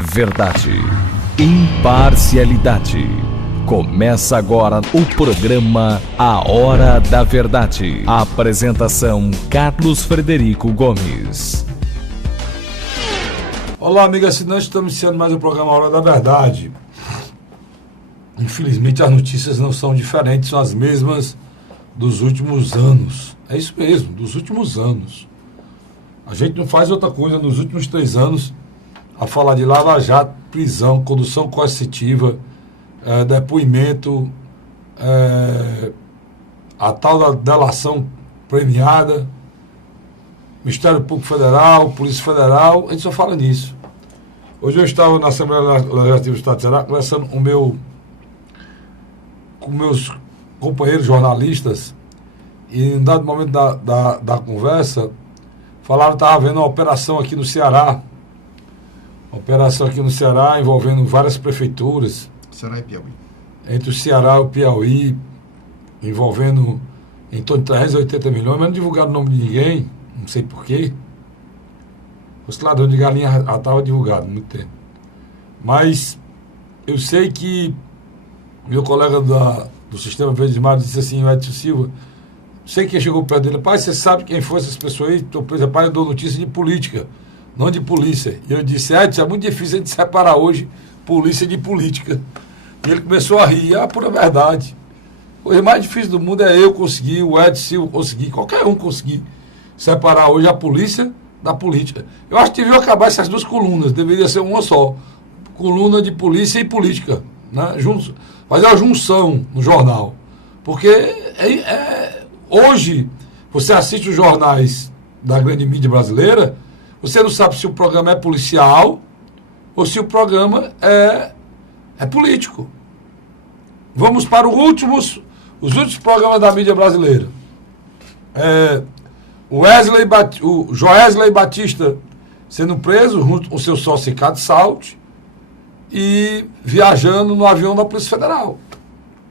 Verdade, imparcialidade. Começa agora o programa A Hora da Verdade. A apresentação: Carlos Frederico Gomes. Olá, amigo assinante, estamos iniciando mais um programa A Hora da Verdade. Infelizmente as notícias não são diferentes, são as mesmas dos últimos anos. É isso mesmo, dos últimos anos. A gente não faz outra coisa nos últimos 3 anos a falar de Lava Jato, prisão, condução coercitiva, depoimento, a tal da delação premiada, Ministério Público Federal, Polícia Federal, a gente só fala nisso. Hoje eu estava na Assembleia Legislativa do Estado de Ceará conversando com meus companheiros jornalistas e em um dado momento da conversa falaram que estava havendo uma operação aqui no Ceará, envolvendo várias prefeituras. Ceará e Piauí. Entre o Ceará e o Piauí, envolvendo em torno de 380 milhões, mas não divulgaram o nome de ninguém, não sei porquê. Os ladrão de galinha já estava divulgado há muito tempo. Mas eu sei que meu colega do Sistema Verde Mar disse assim, o Edson Silva, sei quem chegou perto dele, pai, você sabe quem foi essas pessoas aí? Estou preso, pai, eu dou notícia de política, não de polícia. E eu disse, Edson, é muito difícil a gente separar hoje polícia de política. E ele começou a rir, a pura verdade. A coisa mais difícil do mundo é eu conseguir, o Edson Silva conseguir, qualquer um conseguir separar hoje a polícia da política. Eu acho que devia acabar essas duas colunas, deveria ser uma só. Coluna de polícia e política, né? Fazer a junção no jornal. Porque hoje, você assiste os jornais da grande mídia brasileira, você não sabe se o programa é policial ou se o programa é político. Vamos para os últimos programas da mídia brasileira. O Joesley Batista sendo preso junto com o seu sócio Ricardo Salti e viajando no avião da Polícia Federal.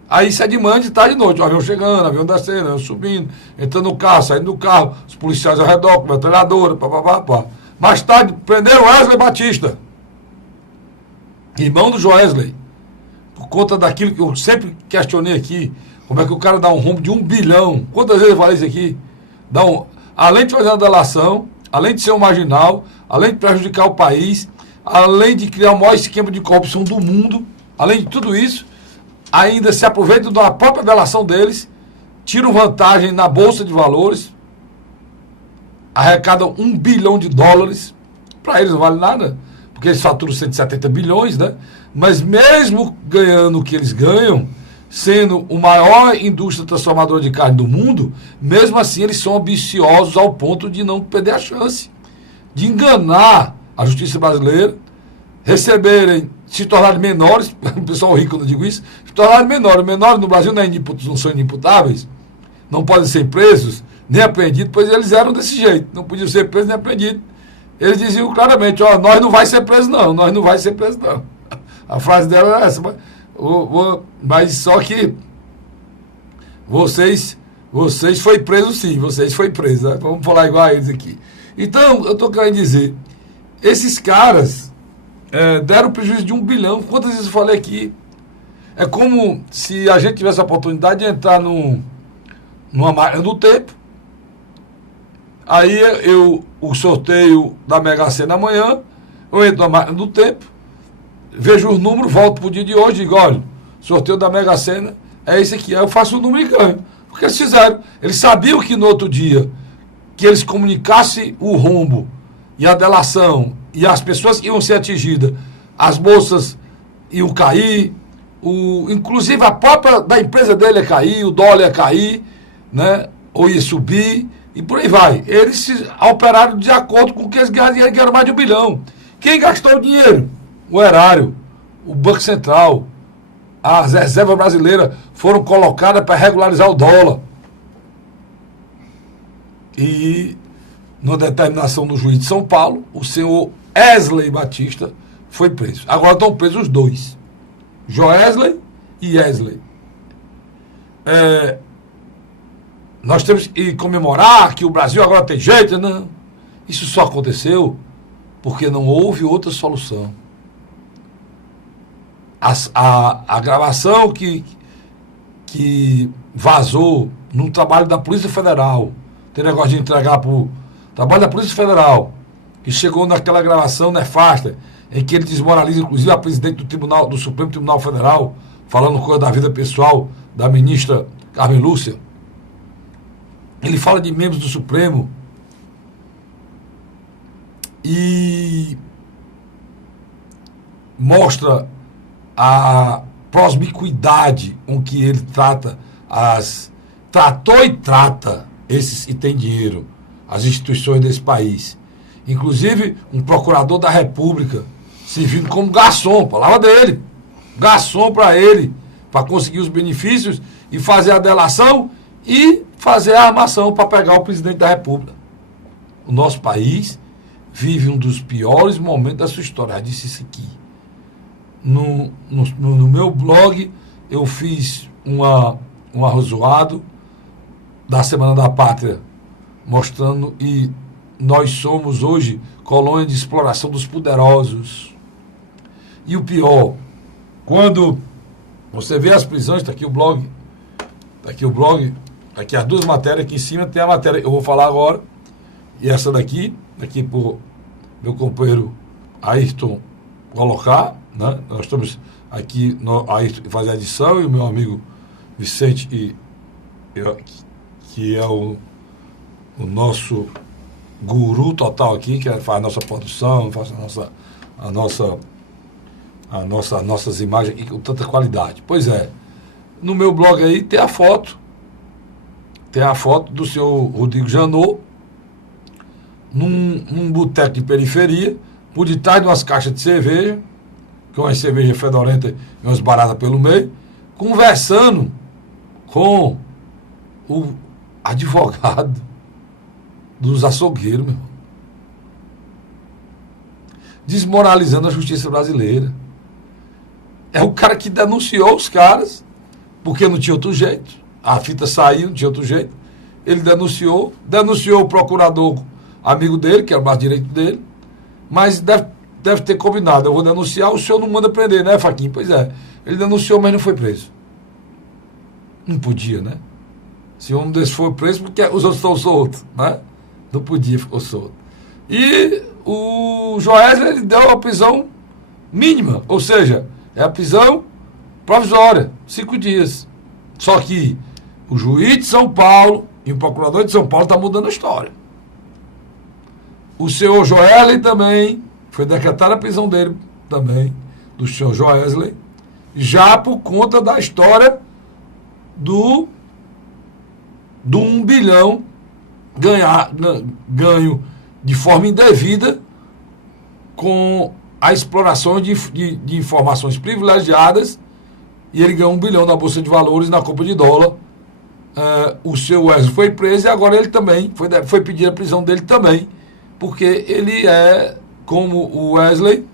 Aí isso é de manhã, de tarde e de noite. O avião chegando, o avião descendo, o avião subindo, entrando no carro, saindo do carro, os policiais ao redor, com a metralhadora, pá. Mais tarde, prenderam o Wesley Batista, irmão do Joesley, por conta daquilo que eu sempre questionei aqui, como é que o cara dá um rombo de 1 bilhão. Quantas vezes eu falei isso aqui? Além de fazer uma delação, além de ser um marginal, além de prejudicar o país, além de criar o maior esquema de corrupção do mundo, além de tudo isso, ainda se aproveitam da própria delação deles, tiram vantagem na Bolsa de Valores, arrecadam $1 bilhão. Para eles não vale nada, porque eles faturam 170 bilhões, né? Mas mesmo ganhando o que eles ganham, sendo o maior indústria transformadora de carne do mundo, mesmo assim eles são ambiciosos ao ponto de não perder a chance de enganar a justiça brasileira, se tornarem menores, o pessoal rico não digo isso, se tornarem menores. Menores no Brasil não são inimputáveis, não podem ser presos, nem apreendidos, pois eles eram desse jeito, não podiam ser presos nem apreendidos. Eles diziam claramente, nós não vai ser presos não. A frase dela era essa, mas só que vocês foi preso sim, vocês foi preso, né? Vamos falar igual a eles aqui. Então, eu estou querendo dizer, esses caras deram prejuízo de 1 bilhão. Quantas vezes eu falei aqui? É como se a gente tivesse a oportunidade de entrar numa máquina do tempo. Aí o sorteio da Mega Sena amanhã, eu entro na máquina do tempo, vejo os números, volto para o dia de hoje e digo, olha, sorteio da Mega Sena é esse aqui. Aí eu faço o número e ganho. Porque eles fizeram. Eles sabiam que no outro dia, que eles comunicassem o rombo e a delação e as pessoas que iam ser atingidas, as bolsas iam cair, inclusive a própria da empresa dele ia cair, o dólar ia cair, né? Ou ia subir, e por aí vai. Eles operaram de acordo com o que eles ganharam mais de 1 bilhão. Quem gastou o dinheiro? O erário, o Banco Central, as reservas brasileiras foram colocadas para regularizar o dólar. E, numa determinação do juiz de São Paulo, o senhor Wesley Batista foi preso. Agora estão presos os dois, Joesley e Wesley. Nós temos que comemorar que o Brasil agora tem jeito. Não. Isso só aconteceu porque não houve outra solução. a gravação que vazou no trabalho da Polícia Federal, tem negócio de entregar para o trabalho da Polícia Federal, que chegou naquela gravação nefasta, em que ele desmoraliza, inclusive, a presidente do Supremo Tribunal Federal, falando coisa da vida pessoal da ministra Carmen Lúcia. Ele fala de membros do Supremo e mostra a promiscuidade com que ele tratou e trata esses que têm dinheiro, as instituições desse país. Inclusive, um procurador da República servindo como garçom, palavra dele, garçom para ele, para conseguir os benefícios e fazer a delação e fazer a armação para pegar o presidente da República. O nosso país vive um dos piores momentos da sua história. Eu disse isso aqui. No meu blog, eu fiz um arrazoado da Semana da Pátria, mostrando e nós somos hoje colônia de exploração dos poderosos. E o pior, quando você vê as prisões, está aqui o blog, aqui as duas matérias, aqui em cima tem a matéria que eu vou falar agora, e essa daqui por meu companheiro Ayrton colocar, né? Nós estamos aqui, Ayrton fazer a edição, e o meu amigo Vicente, que é o nosso guru total aqui, que faz a nossa produção, faz as nossas imagens aqui com tanta qualidade. Pois é, no meu blog aí tem a foto do senhor Rodrigo Janot, num boteco de periferia, por detrás de umas caixas de cerveja, com umas cervejas fedorentas e umas baratas pelo meio, conversando com o advogado dos açougueiros, meu irmão. Desmoralizando a justiça brasileira. É o cara que denunciou os caras, porque não tinha outro jeito. A fita saiu, não tinha outro jeito. Ele denunciou o procurador amigo dele, que era o braço direito dele, mas deve ter combinado. Eu vou denunciar, o senhor não manda prender, né, Faquinha? Pois é. Ele denunciou, mas não foi preso. Não podia, né? Se um desses for preso, porque os outros estão soltos, né? Não podia, ficou solto. E o Joesley, ele deu a prisão mínima, ou seja, é a prisão provisória, 5 dias. Só que o juiz de São Paulo e o procurador de São Paulo estão mudando a história. O senhor Joesley também, foi decretada a prisão dele também, do senhor Joesley, já por conta da história do 1 bilhão ganho de forma indevida com a exploração de informações privilegiadas, e ele ganhou 1 bilhão na Bolsa de Valores na compra de dólar. O seu Wesley foi preso e agora ele também foi pedir a prisão dele também, porque ele é, como o Wesley,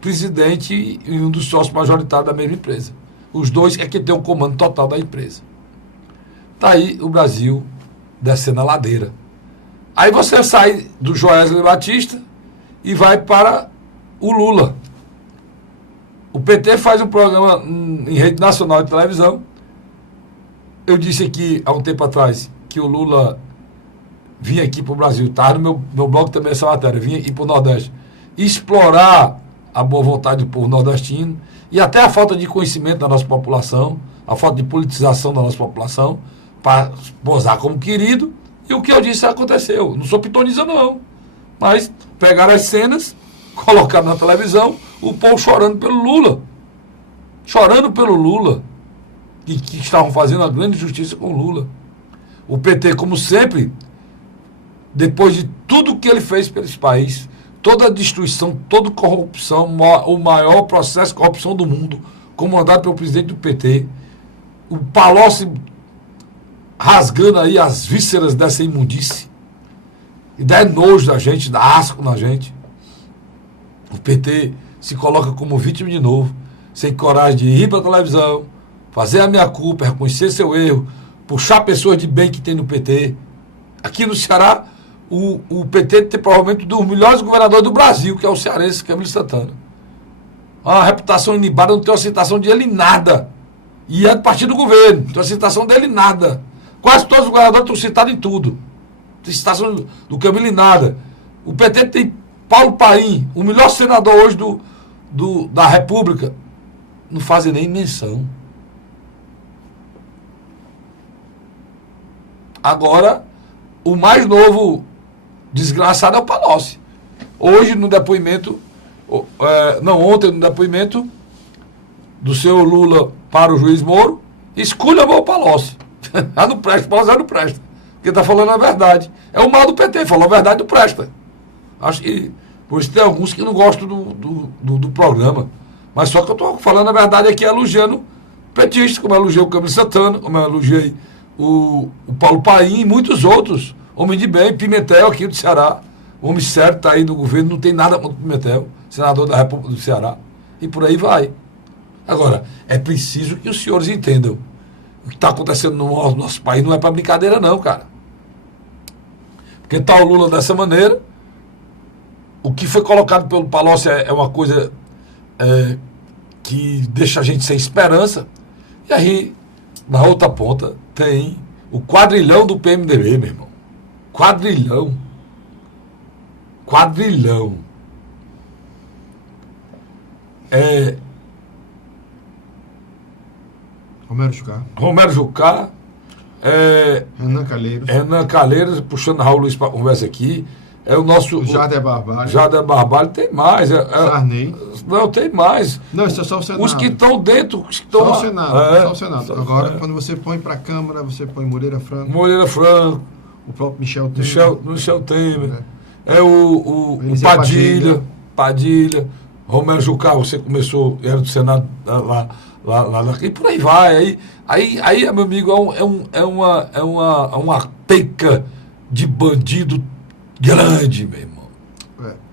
presidente e um dos sócios majoritários da mesma empresa. Os dois é que tem o comando total da empresa. Está aí o Brasil descendo a ladeira. Aí você sai do Joesley Batista e vai para o Lula. O PT faz um programa em rede nacional de televisão. Eu disse aqui há um tempo atrás que o Lula vinha aqui para o Brasil, estava no meu blog também essa matéria, vinha aqui para o Nordeste, explorar a boa vontade do povo nordestino e até a falta de conhecimento da nossa população, a falta de politização da nossa população, para posar como querido, e o que eu disse aconteceu. Não sou pitonisa não, mas pegaram as cenas, colocaram na televisão, o povo chorando pelo Lula, que estavam fazendo uma grande justiça com o Lula. O PT, como sempre, depois de tudo que ele fez pelo país, toda a destruição, toda a corrupção, o maior processo de corrupção do mundo, comandado pelo presidente do PT, o Palocci rasgando aí as vísceras dessa imundície, e dá nojo da gente, dá asco na gente. O PT se coloca como vítima de novo, sem coragem de ir para a televisão, fazer a meia-culpa, reconhecer seu erro, puxar pessoas de bem que tem no PT. Aqui no Ceará, o PT tem provavelmente um dos melhores governadores do Brasil, que é o cearense Camilo Santana. uma reputação inibada, não tem uma citação dele em nada. E é do partido do governo, não tem uma citação dele em nada. Quase todos os governadores estão citados em tudo. Tem citação do Camilo em nada. O PT tem Paulo Paim, o melhor senador hoje da República. Não fazem nem menção. Agora, o mais novo desgraçado é o Palocci. Hoje, no depoimento, ontem, no depoimento do senhor Lula para o juiz Moro, esculhambou o Palocci. Não presta, o Palocci não presta. Porque está falando a verdade. É o mal do PT, falou a verdade, não presta. Acho que, por isso tem alguns que não gostam do programa. Mas só que eu estou falando a verdade aqui, elogiando petistas, como eu elogiei o Camilo Santana, como eu elogiei o Paulo Paim e muitos outros. Homem de bem, Pimentel aqui do Ceará. O homem certo está aí no governo, não tem nada contra o Pimentel, senador da República do Ceará. E por aí vai. Agora, é preciso que os senhores entendam. O que está acontecendo no nosso país não é para brincadeira não, cara. Porque está o Lula dessa maneira. O que foi colocado pelo Palocci é uma coisa que deixa a gente sem esperança. E aí, na outra ponta, tem o quadrilhão do PMDB, meu irmão. Quadrilhão. Quadrilhão. Romero Jucá. Renan Calheiros, puxando Raul Luiz para a conversa aqui. É o nosso. O Jader Barbalho. Jader Barbalho tem mais. Sarney. Não, tem mais. Não, isso é só o Senado. Os que estão dentro. Os que estão só o Senado. Só o Senado. Agora, quando você põe para a Câmara, você põe Moreira Franco. O próprio Michel Temer. Michel Temer. o Padilha. Romero Jucá, você começou, era do Senado lá e por aí vai. Aí meu amigo, é uma penca de bandido grande, meu irmão.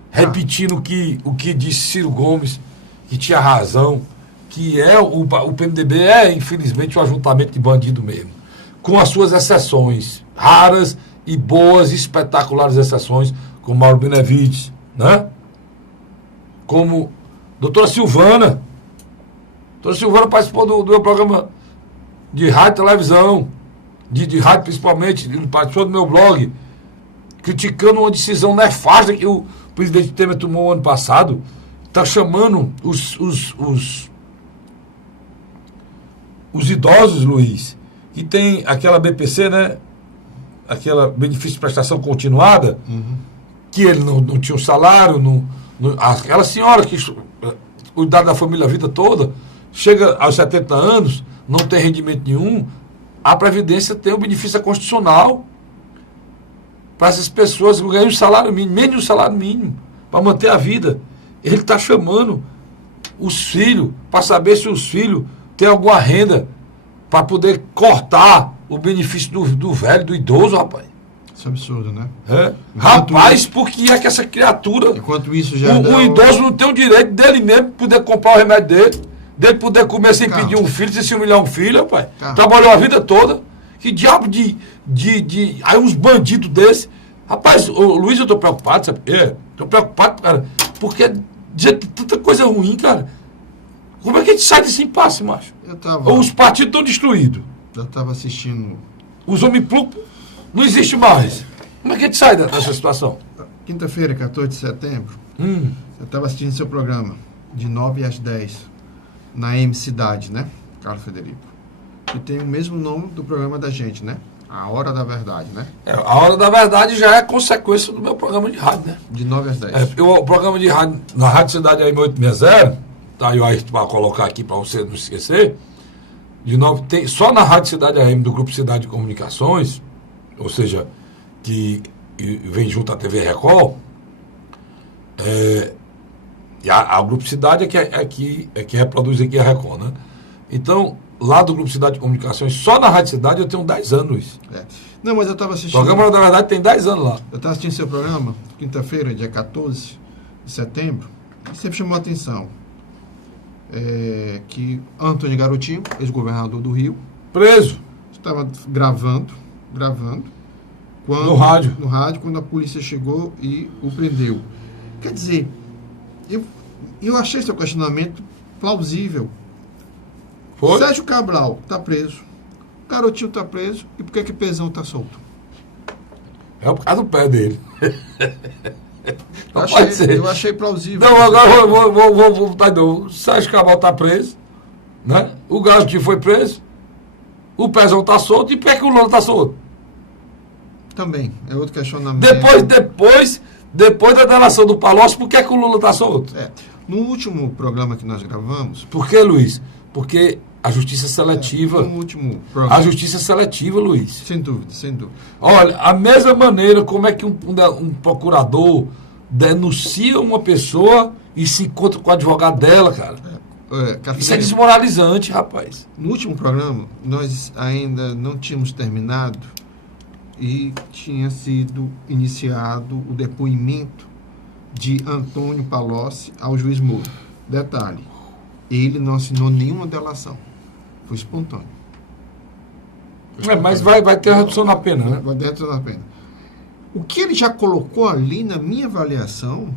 Repetindo o que disse Ciro Gomes, que tinha razão, que o PMDB infelizmente, um ajuntamento de bandido mesmo, com as suas exceções, raras e boas, espetaculares exceções, como Mauro Benevides, né? Como doutora Silvana. Doutora Silvana participou do meu programa de rádio e televisão, de rádio principalmente, participou do meu blog, criticando uma decisão nefasta que o presidente Temer tomou ano passado. Está chamando os idosos, Luiz, que tem aquela BPC, né? Aquela benefício de prestação continuada, que ele não tinha um salário, aquela senhora que cuidar da família a vida toda, chega aos 70 anos, não tem rendimento nenhum, a Previdência tem um benefício constitucional para essas pessoas que ganham um salário mínimo, menos um salário mínimo, para manter a vida. Ele está chamando os filhos para saber se os filhos têm alguma renda para poder cortar o benefício do velho, do idoso, rapaz. Isso é absurdo, né? Rapaz, porque é que essa criatura... Enquanto isso já... O idoso não tem o direito dele mesmo poder comprar o remédio dele poder comer sem pedir um filho, sem se humilhar um filho, rapaz. Trabalhou a vida toda. Que diabo de... Aí uns bandidos desses... Rapaz, Luiz, eu tô preocupado, sabe? Tô preocupado, cara, porque diante de tanta coisa ruim, cara, como é que a gente sai desse impasse, macho? Os partidos estão destruídos. Eu estava assistindo... Os homens plucos não existe mais. Como é que a gente sai dessa situação? Quinta-feira, 14 de setembro, eu estava assistindo seu programa, de 9 às 10, na M Cidade, né? Carlos Frederico. Que tem o mesmo nome do programa da gente, né? A Hora da Verdade, né? A Hora da Verdade já é consequência do meu programa de rádio, né? De 9 às 10. O programa de rádio, na Rádio Cidade AM 860, tá aí para colocar aqui para você não esquecer, só na Rádio Cidade AM do Grupo Cidade de Comunicações, ou seja, que vem junto à TV Record, e a Grupo Cidade é que reproduz aqui a Record, né? Então, lá do Grupo Cidade de Comunicações, só na Rádio Cidade eu tenho 10 anos, Luiz. Não, mas eu estava assistindo... O programa, na verdade, tem 10 anos lá. Eu estava assistindo seu programa, quinta-feira, dia 14 de setembro, e sempre chamou a atenção que Antônio Garotinho, ex-governador do Rio... Preso. Estava gravando, no rádio, quando a polícia chegou e o prendeu. Quer dizer, Eu achei seu questionamento plausível. Foi? Sérgio Cabral está preso. Garotinho está preso. E por que Pezão está solto? É por causa do pé dele. Não Eu pode ser. Eu achei plausível. Não, agora vou botar de novo. O Sérgio Cabral está preso, né? O Garotinho foi preso, o Pezão está solto, e por que o Lula está solto? Também, é outro questionamento. Depois da delação do Palocci, por que o Lula está solto? No último programa que nós gravamos... Por que, Luiz? Porque a justiça seletiva... No último programa... A justiça seletiva, Luiz. Sem dúvida, sem dúvida. Olha, a mesma maneira como é que um procurador denuncia uma pessoa e se encontra com o advogado dela, cara. Isso é desmoralizante, rapaz. No último programa, nós ainda não tínhamos terminado e tinha sido iniciado o depoimento de Antônio Palocci ao juiz Moro. Detalhe, ele não assinou nenhuma delação. Foi espontâneo. Mas vai ter redução na pena, né? Vai ter redução na pena. O que ele já colocou ali, na minha avaliação,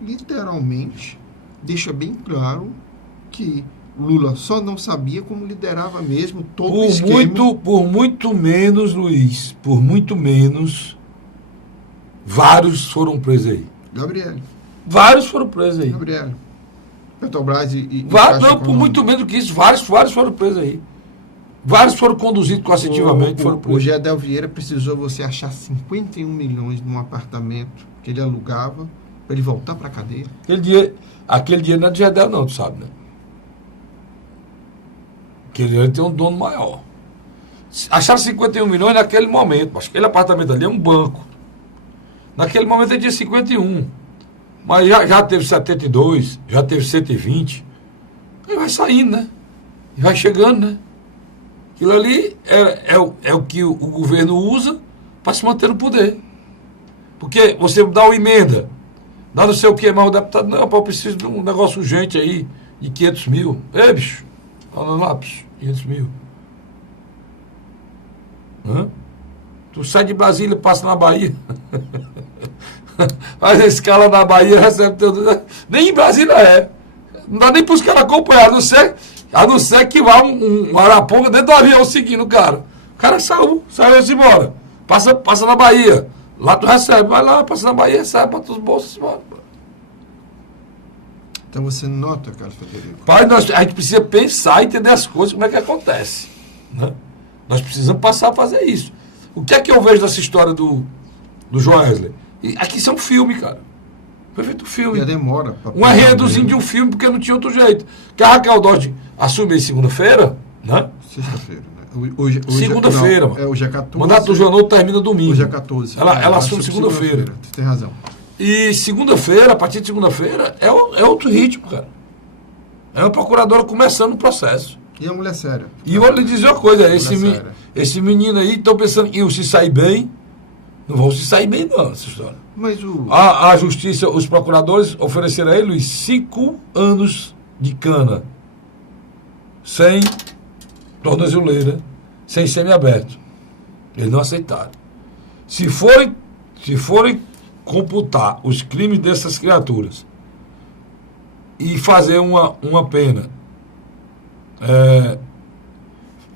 literalmente, deixa bem claro que Lula só não sabia como liderava mesmo todo o esquema. Por muito menos, Luiz, por muito menos, vários foram presos aí. Gabriel. Vários foram presos aí. Gabriel. Petrobras e não, por muito menos do que isso, vários foram presos aí. Vários foram conduzidos coercitivamente. O Gedel Vieira precisou você achar 51 milhões num apartamento que ele alugava para ele voltar para a cadeia. Aquele dinheiro não é de Gedel, não, tu sabe, né? Aquele dinheiro tem um dono maior. Acharam 51 milhões naquele momento. Acho que aquele apartamento ali é um banco. Naquele momento ele tinha 51. Mas já teve 72, já teve 120. E vai saindo, né? E vai chegando, né? Aquilo ali é o que o governo usa para se manter no poder. Porque você dá uma emenda, dá não sei o que, mas o deputado, não, eu preciso de um negócio urgente aí, de 500 mil. Ei, bicho, olha lá, bicho, 500 mil. Hã? Tu sai de Brasília, passa na Bahia. Faz a escala na Bahia, recebe tudo. Nem em Brasília é. Não dá nem para os caras acompanhar, a não ser que vá um araponga dentro do avião seguindo o cara. O cara saiu embora. Passa na Bahia. Lá tu recebe, vai lá, passa na Bahia, recebe para os bolsos embora. Então você nota, Carlos Frederico. Pai, a gente precisa pensar e entender as coisas, como é que acontece. Né? Nós precisamos passar a fazer isso. O que é que eu vejo dessa história do Joesley? Aqui isso é um filme, cara. Foi feito um filme. E a demora. Um arredozinho de um filme, porque não tinha outro jeito. Que a Raquel Dodge assume segunda-feira, né? Sexta-feira, né? Hoje segunda-feira, mano. Hoje é 14. O mandato do Janot termina domingo. Hoje é 14. Ela assume segunda-feira. Você tem razão. E segunda-feira, a partir de segunda-feira, é outro ritmo, cara. É uma procuradora começando o processo. E é uma mulher séria. E eu vou lhe dizer uma coisa, esse menino aí, estão pensando que iam se sair bem. Não vão se sair bem, não, essa história. Mas a justiça, os procuradores ofereceram a ele 5 anos de cana. Sem tornozeleira, sem semiaberto. Eles não aceitaram. Se forem computar os crimes dessas criaturas e fazer uma pena,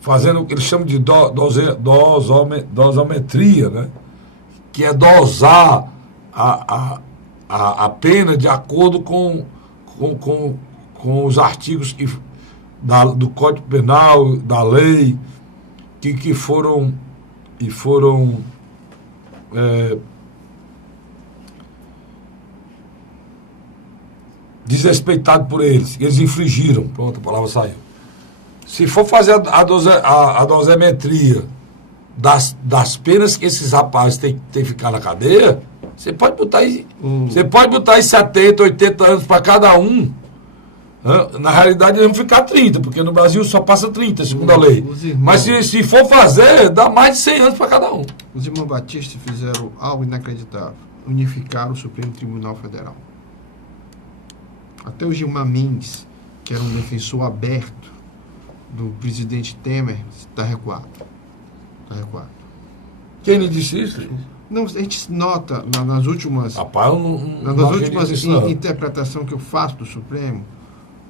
fazendo o que eles chamam de dosometria, né? Que é dosar a pena de acordo com os artigos do Código Penal, da lei, que foram desrespeitados por eles. Eles infringiram. Pronto, a palavra saiu. Se for fazer a dosimetria das penas que esses rapazes têm que ficar na cadeia, você pode botar aí 70, 80 anos para cada um. Na realidade, eles vão ficar 30, porque no Brasil só passa 30, segundo a lei. Mas se for fazer, dá mais de 100 anos para cada um. Os irmãos Batista fizeram algo inacreditável. Unificaram o Supremo Tribunal Federal. Até o Gilmar Mendes, que era um defensor aberto do presidente Temer, está recuado. Está recuado. Quem lhe disse isso? Não, a gente nota nas últimas... Rapaz, nas últimas interpretações que eu faço do Supremo,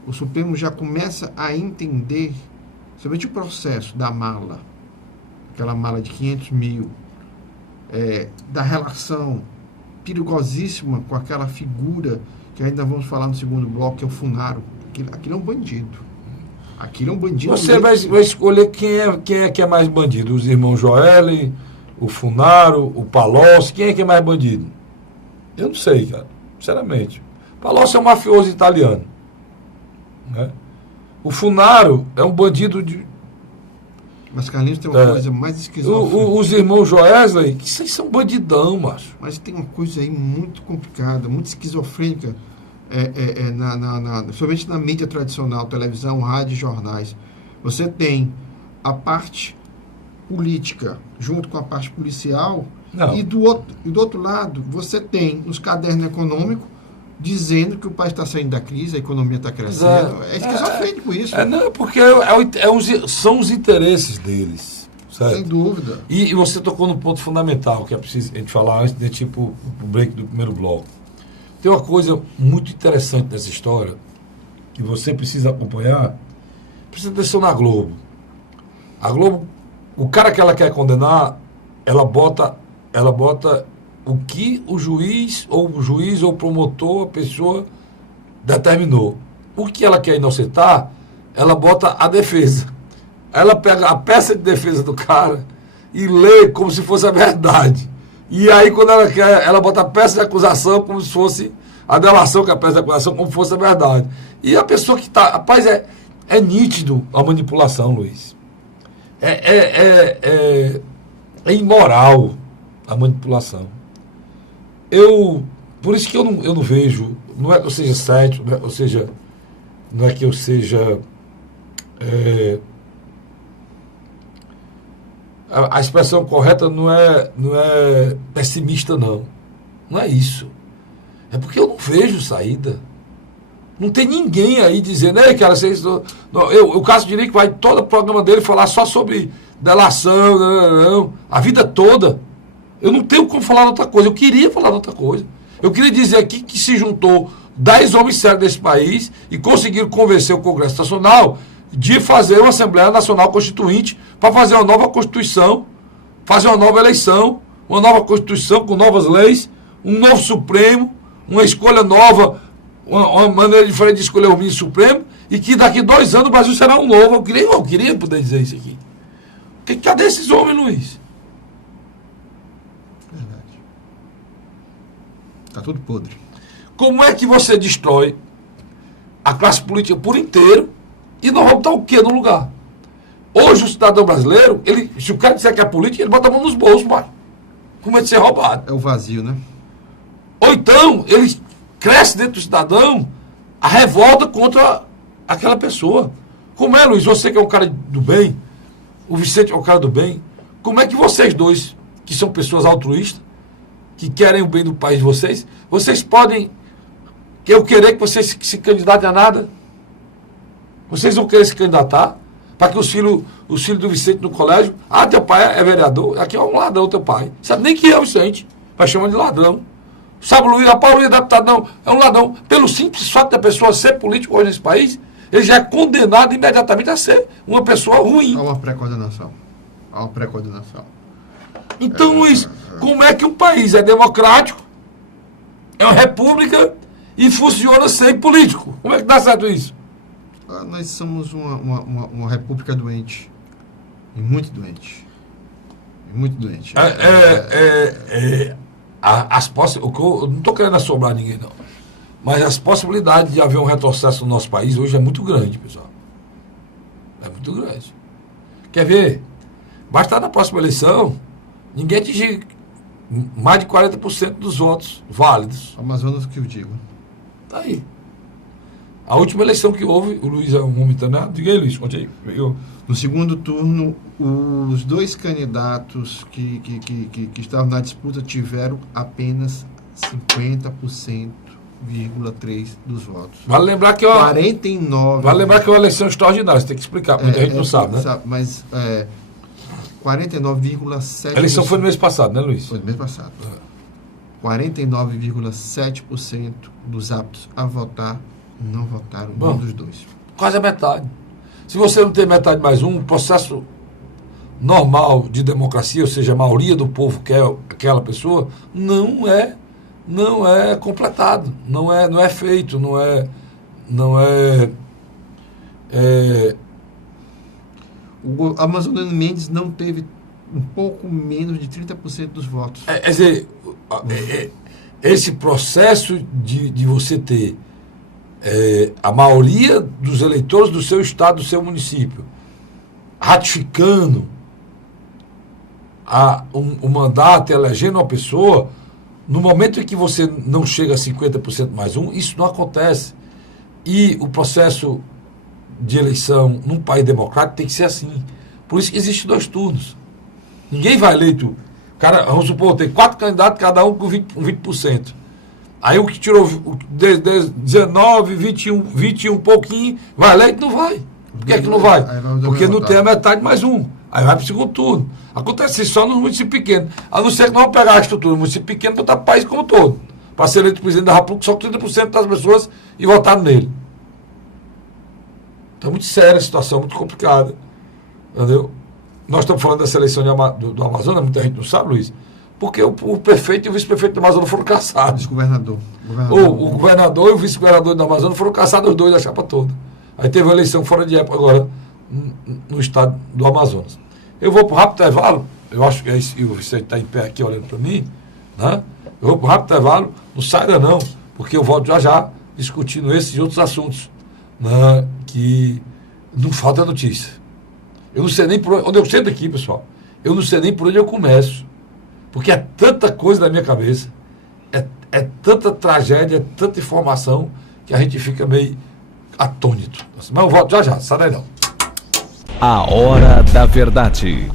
o Supremo já começa a entender, somente o processo da mala, aquela mala de 500 mil, da relação perigosíssima com aquela figura que ainda vamos falar no segundo bloco, que é o Funaro. Aquilo é um bandido. Aquilo é um bandido. Você vai escolher quem é que é mais bandido? Os irmãos Joelli, o Funaro, o Palocci, quem é que é mais bandido? Eu não sei, cara, sinceramente. Palocci é um mafioso italiano, né? O Funaro é um bandido de... Mas Carlinhos tem uma coisa mais esquizofrênica. Os irmãos Joesley, que vocês são bandidão, macho. Mas tem uma coisa aí muito complicada, muito esquizofrênica, somente na mídia tradicional, televisão, rádio e jornais. Você tem a parte política junto com a parte policial, e do outro lado você tem os cadernos econômicos dizendo que o país está saindo da crise, a economia está crescendo. É esquizofrênico isso. Não, porque são os interesses deles. Certo? Sem dúvida. E você tocou no ponto fundamental, que é preciso a gente falar antes de tipo o break do primeiro bloco. Tem uma coisa muito interessante nessa história, que você precisa acompanhar. Presta atenção na Globo. A Globo, o cara que ela quer condenar, ela bota o que o juiz ou o promotor, a pessoa determinou. O que ela quer inocentar, ela bota a defesa. Ela pega a peça de defesa do cara e lê como se fosse a verdade. E aí, quando ela quer, ela bota a peça de acusação como se fosse a delação, que é a peça de acusação, como se fosse a verdade. E a pessoa que está... Rapaz, é nítido a manipulação, Luiz. É imoral a manipulação. Por isso que eu não vejo, não é que eu seja cético, não é que eu seja a expressão correta não é pessimista, não é isso, é porque eu não vejo saída. Não tem ninguém aí dizendo, cara, o Cássio Diniz vai todo o programa dele falar só sobre delação, não, a vida toda. Eu não tenho como falar outra coisa. Eu queria falar outra coisa. Eu queria dizer aqui que se juntou 10 homens sérios desse país e conseguiram convencer o Congresso Nacional de fazer uma Assembleia Nacional Constituinte para fazer uma nova Constituição, fazer uma nova eleição, uma nova Constituição com novas leis, um novo Supremo, uma escolha nova, uma maneira diferente de escolher o ministro Supremo, e que daqui 2 anos o Brasil será um novo. Eu queria poder dizer isso aqui. Cadê esses homens, Luiz? Está tudo podre. Como é que você destrói a classe política por inteiro e não vai botar o quê no lugar? Hoje o cidadão brasileiro, se o cara disser que é política, ele bota a mão nos bolsos, pai. Com medo de ser roubado. É o vazio, né? Ou então, ele cresce dentro do cidadão a revolta contra aquela pessoa. Como é, Luiz? Você que é um cara do bem, o Vicente é um cara do bem. Como é que vocês dois, que são pessoas altruístas, que querem o bem do país de vocês podem querer que vocês se candidatem a nada? Vocês vão querer se candidatar para que os filhos do Vicente no colégio, teu pai é vereador, aqui é um ladrão teu pai. Sabe nem que é o Vicente, vai chamar de ladrão. Sabe o Luiz, rapaz, o Luiz é deputado, não, é um ladrão. Pelo simples fato da pessoa ser político hoje nesse país, ele já é condenado imediatamente a ser uma pessoa ruim. Há uma pré-coordenação. Então, Luiz, como é que um país é democrático, é uma república e funciona sem político? Como é que dá certo isso? Nós somos uma república doente. E muito doente. Eu não estou querendo assombrar ninguém, não. Mas as possibilidades de haver um retrocesso no nosso país hoje é muito grande, pessoal. É muito grande. Quer ver? Basta na próxima eleição ninguém atingir mais de 40% dos votos válidos. Amazonas que eu digo. Tá aí. A última eleição que houve, o Luiz é um homem internado. Diga aí, Luiz, conte aí. No segundo turno, os 2 candidatos que estavam na disputa tiveram apenas 50,3% dos votos. Vale lembrar que 49. Vale lembrar que é uma eleição extraordinária, você tem que explicar, muita gente não sabe, né? Mas 49,7%. A eleição foi no mês passado, né, Luiz? Foi no mês passado. 49,7% dos aptos a votar não votaram nenhum dos dois. Quase a metade. Se você não tem metade mais um, o processo normal de democracia, ou seja, a maioria do povo quer aquela pessoa, não é completado, não é feito, O Amazonino Mendes não teve um pouco menos de 30% dos votos. Quer dizer, esse processo de você ter a maioria dos eleitores do seu estado, do seu município, ratificando o mandato, elegendo uma pessoa, no momento em que você não chega a 50% mais um, isso não acontece. E o processo de eleição num país democrático tem que ser assim. Por isso que existem 2 turnos. Ninguém vai eleito. Cara, vamos supor, tem 4 candidatos, cada um com 20%. Aí o que tirou 19, 21 pouquinho, vai eleito, não vai. Por que é que não vai? Porque não tem a metade mais um. Aí vai para o segundo turno. Acontece isso só nos municípios pequenos. A não ser que não vão pegar a estrutura do município pequeno e botar para o país como um todo. Para ser eleito presidente da República, só 30% das pessoas e votaram nele. Então é muito séria a situação, muito complicada. Entendeu? Nós estamos falando dessa eleição do Amazonas, muita gente não sabe, Luiz, porque o prefeito e o vice-prefeito do Amazonas foram caçados. Governador. O governador e o vice-governador do Amazonas foram caçados, os dois da chapa toda. Aí teve uma eleição fora de época agora no estado do Amazonas. Eu vou para o rápido intervalo, eu acho que o Vicente está em pé aqui olhando para mim, né? Eu vou para o rápido intervalo, não saia não, porque eu volto já discutindo esses e outros assuntos, né, que não falta notícia. Eu não sei nem por onde eu sento aqui, pessoal. Eu não sei nem por onde eu começo. Porque é tanta coisa na minha cabeça, é tanta tragédia, é tanta informação, que a gente fica meio atônito. Mas eu volto já, sai daí não. A Hora da Verdade.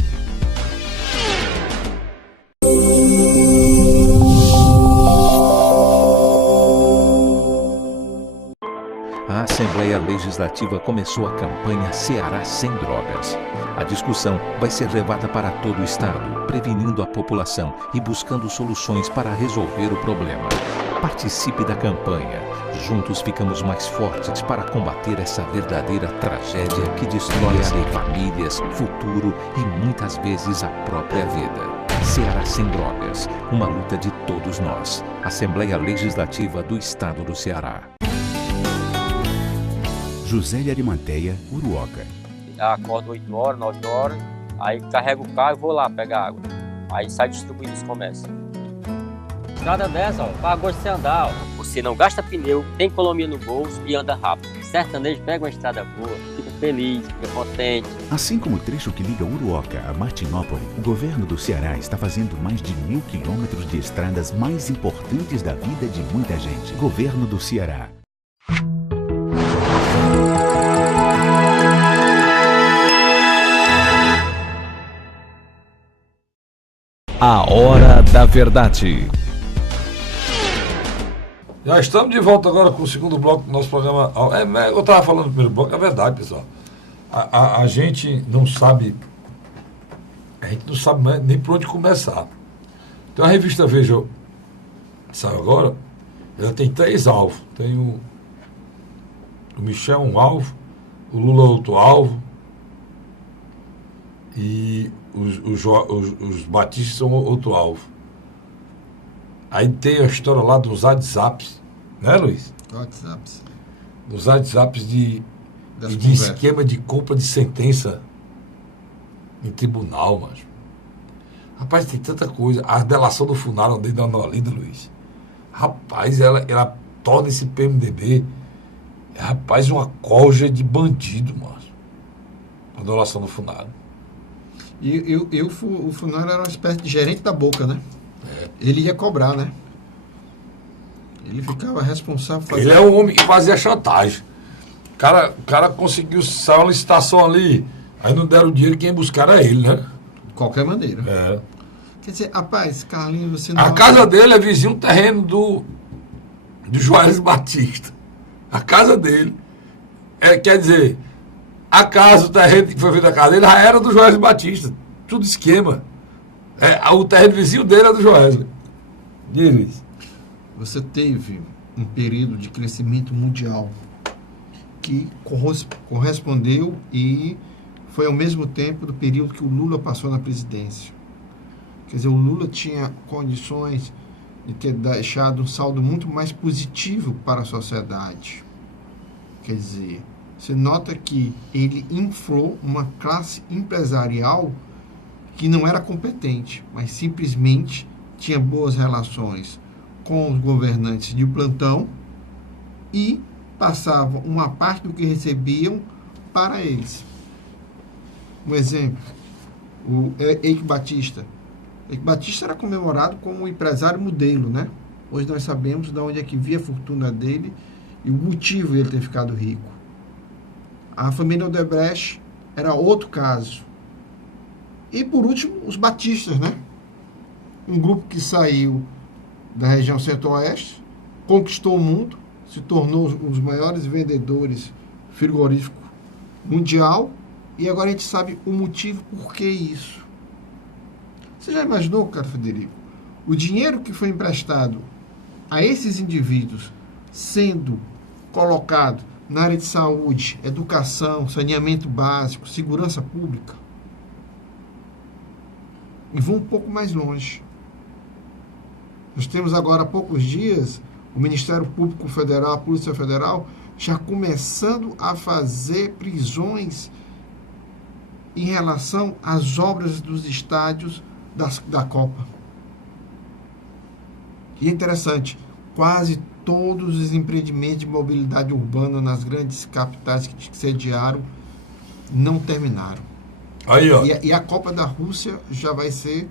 A Assembleia Legislativa começou a campanha Ceará Sem Drogas. A discussão vai ser levada para todo o estado, prevenindo a população e buscando soluções para resolver o problema. Participe da campanha. Juntos ficamos mais fortes para combater essa verdadeira tragédia que destrói famílias, futuro e muitas vezes a própria vida. Ceará Sem Drogas, uma luta de todos nós. Assembleia Legislativa do Estado do Ceará. José de Arimanteia, Uruoca. Acordo 8 horas, 9 horas, aí carrego o carro e vou lá pegar água. Aí sai distribuindo os comércios. Estrada dessa, ó, para gosto de você andar, ó. Você não gasta pneu, tem economia no bolso e anda rápido. Sertanejo pega uma estrada boa, fica feliz, fica contente. Assim como o trecho que liga Uruoca a Martinópole, o governo do Ceará está fazendo mais de 1.000 quilômetros de estradas mais importantes da vida de muita gente. Governo do Ceará. A Hora da Verdade. Já estamos de volta agora com o segundo bloco do nosso programa. Eu estava falando no primeiro bloco, é verdade, pessoal. A gente não sabe nem por onde começar. Então a revista Veja, saiu agora, ela tem 3 alvos. Tem o Michel um alvo, o Lula outro alvo, e os batistas são outro alvo. Aí tem a história lá dos WhatsApps, né, Luiz? WhatsApps. Dos WhatsApps de esquema de compra de sentença em tribunal, mas rapaz, tem tanta coisa. A delação do Funaro, andei dando uma lida, Luiz. Rapaz, ela torna esse PMDB, rapaz, uma colcha de bandido, mano. A delação do Funaro. E o Funaro era uma espécie de gerente da boca, né? Ele ia cobrar, né? Ele ficava responsável. Ele é um homem que fazia chantagem. O cara conseguiu sair uma licitação ali, aí não deram dinheiro, quem buscar era ele, né? De qualquer maneira. É. Quer dizer, rapaz, Carlinhos, você não... A casa dele é vizinho um terreno do Juarez Batista. A casa dele. Quer dizer, a casa, o terreno que foi feito a casa dele já era do Juarez Batista. tudo esquema. O terreno vizinho dele é do Joesley. Diz. Você teve um período de crescimento mundial que correspondeu e foi ao mesmo tempo do período que o Lula passou na presidência. Quer dizer, o Lula tinha condições de ter deixado um saldo muito mais positivo para a sociedade. Quer dizer, você nota que ele inflou uma classe empresarial que não era competente, mas simplesmente tinha boas relações com os governantes de plantão e passavam uma parte do que recebiam para eles. Um exemplo, o Eike Batista. Eike Batista era comemorado como um empresário modelo, né? Hoje nós sabemos de onde é que via a fortuna dele e o motivo de ele ter ficado rico. A família Odebrecht era outro caso. E, por último, os batistas, né? Um grupo que saiu da região centro-oeste, conquistou o mundo, se tornou um dos maiores vendedores frigoríficos mundial, e agora a gente sabe o motivo por que isso. Você já imaginou, cara Frederico, o dinheiro que foi emprestado a esses indivíduos sendo colocado na área de saúde, educação, saneamento básico, segurança pública? E vão um pouco mais longe. Nós temos agora há poucos dias o Ministério Público Federal, a Polícia Federal, já começando a fazer prisões em relação às obras dos estádios da Copa. E é interessante, quase todos os empreendimentos de mobilidade urbana nas grandes capitais que sediaram não terminaram. Aí, ó. E a Copa da Rússia já vai ser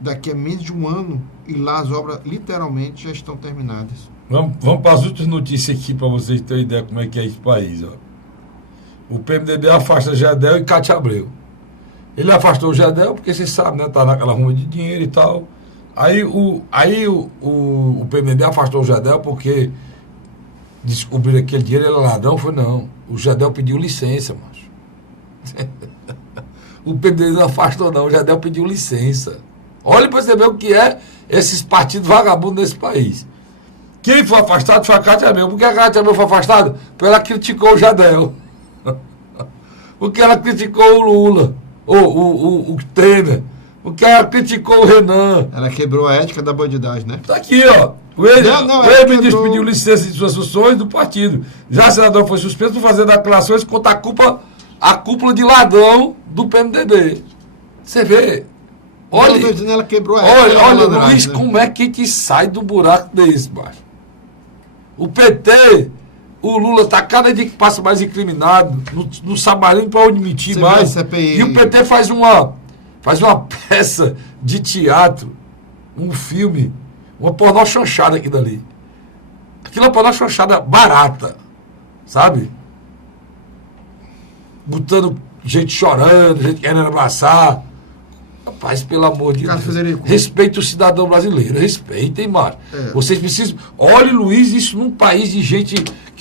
daqui a menos de um ano, e lá as obras literalmente já estão terminadas. Vamos para as últimas notícias aqui para vocês terem ideia como é que é esse país. Ó. O PMDB afasta Gedel e Cátia Abreu. Ele afastou o Gedel porque você sabe, né? Tá naquela ruma de dinheiro e tal. Aí o PMDB afastou o Gedel porque descobriram que aquele dinheiro era ladrão. Foi não. O Gedel pediu licença, macho. O PMDB não afastou não, o Gedel pediu licença. Olha para você ver o que é esses partidos vagabundos nesse país. Quem foi afastado foi a Cátia Abreu. Por que a Cátia Abreu foi afastada? Porque ela criticou o Gedel. Porque ela criticou o Lula. O Temer. Porque ela criticou o Renan. Ela quebrou a ética da bandidagem, né? Tá aqui, ó. O ex-ministro pediu licença de suas funções do partido. Já o senador foi suspenso por fazer declarações contra a cúpula de ladrão do PMDB. Você vê. Olha, ela quebrou a ética. Olha, Luiz, né? Como é que a gente sai do buraco desse, macho? O PT, o Lula está cada dia que passa mais incriminado, no Samarino para onde mentir mais. E o PT faz uma peça de teatro, um filme, uma pornô chanchada aqui dali. Aquilo é uma pornô chanchada barata, sabe? Botando gente chorando, gente querendo abraçar. Rapaz, pelo amor de Deus. Frederico. Respeite o cidadão brasileiro. Respeitem, Mário. Vocês precisam. Olha, Luiz, isso num país de gente.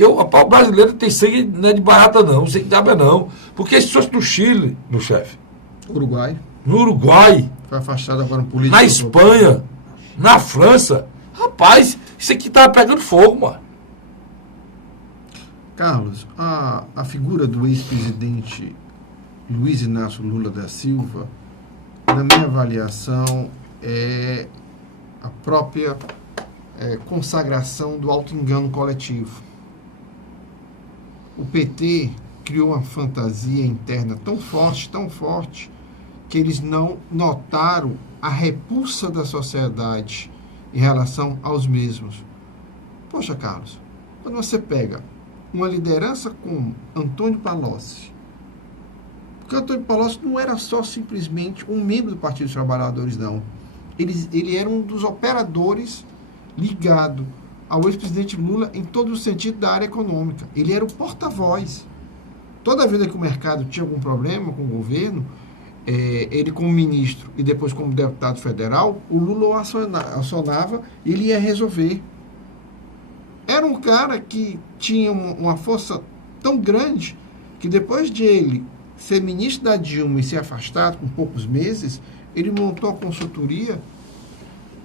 O brasileiro tem sangue, não é de barata, não. Sangue de água, não. Porque se fosse no Chile, meu chefe. Uruguai. No Uruguai. Foi afastado agora um político. Na Espanha. Na França. Rapaz, isso aqui tava pegando fogo, mano. Carlos, a figura do ex-presidente Luiz Inácio Lula da Silva, na minha avaliação, é a própria consagração do auto-engano coletivo. O PT criou uma fantasia interna tão forte, que eles não notaram a repulsa da sociedade em relação aos mesmos. Poxa, Carlos, quando você pega uma liderança como Antônio Palocci, porque Antônio Palocci não era só simplesmente um membro do Partido dos Trabalhadores, não. Ele era um dos operadores ligado ao ex-presidente Lula em todo o sentido da área econômica. Ele era o porta-voz. Toda vida que o mercado tinha algum problema com o governo, ele como ministro e depois como deputado federal, o Lula o acionava e ele ia resolver. Era um cara que tinha uma força tão grande que depois de ele ser ministro da Dilma e ser afastado com poucos meses, ele montou a consultoria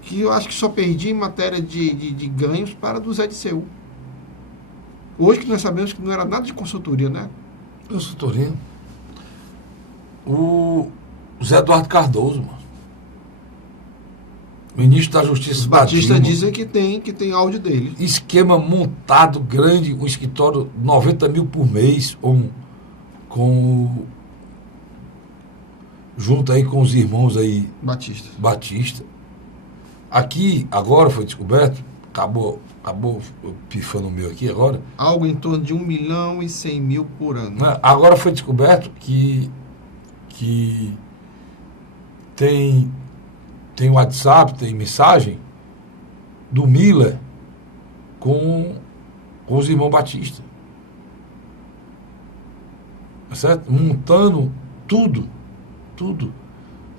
que eu acho que só perdia em matéria de ganhos para do Zé Disseu. Hoje que nós sabemos que não era nada de consultoria, né? Consultoria. O Zé Eduardo Cardoso, mano. Ministro da Justiça. Os batistas dizem que tem áudio dele. Esquema montado, grande, um escritório 90 mil por mês, junto aí com os irmãos aí Batista. Aqui, agora foi descoberto, acabou pifando o meu aqui agora. Algo em torno de 1.100.000 por ano. Agora foi descoberto que tem WhatsApp, tem mensagem do Miller com os irmãos Batista. Tá certo? Montando tudo.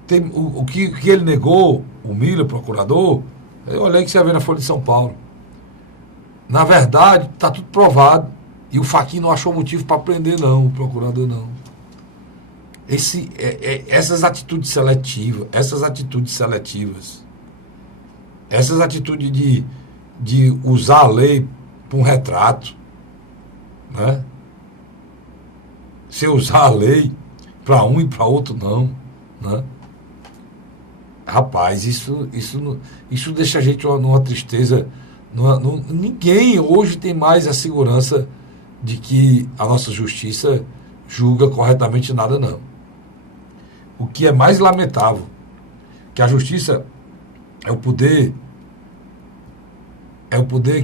Tem, o que ele negou, o Miller, procurador, eu olhei que você ia ver na Folha de São Paulo. Na verdade, está tudo provado. E o Fachin não achou motivo para prender, não, o procurador não. Essas atitudes seletivas, essas atitudes de usar a lei para um retrato, né? Você usar a lei para um e para outro não, né? Rapaz, isso deixa a gente numa tristeza. Ninguém hoje tem mais a segurança de que a nossa justiça julga corretamente nada, não. O que é mais lamentável, que a justiça é o poder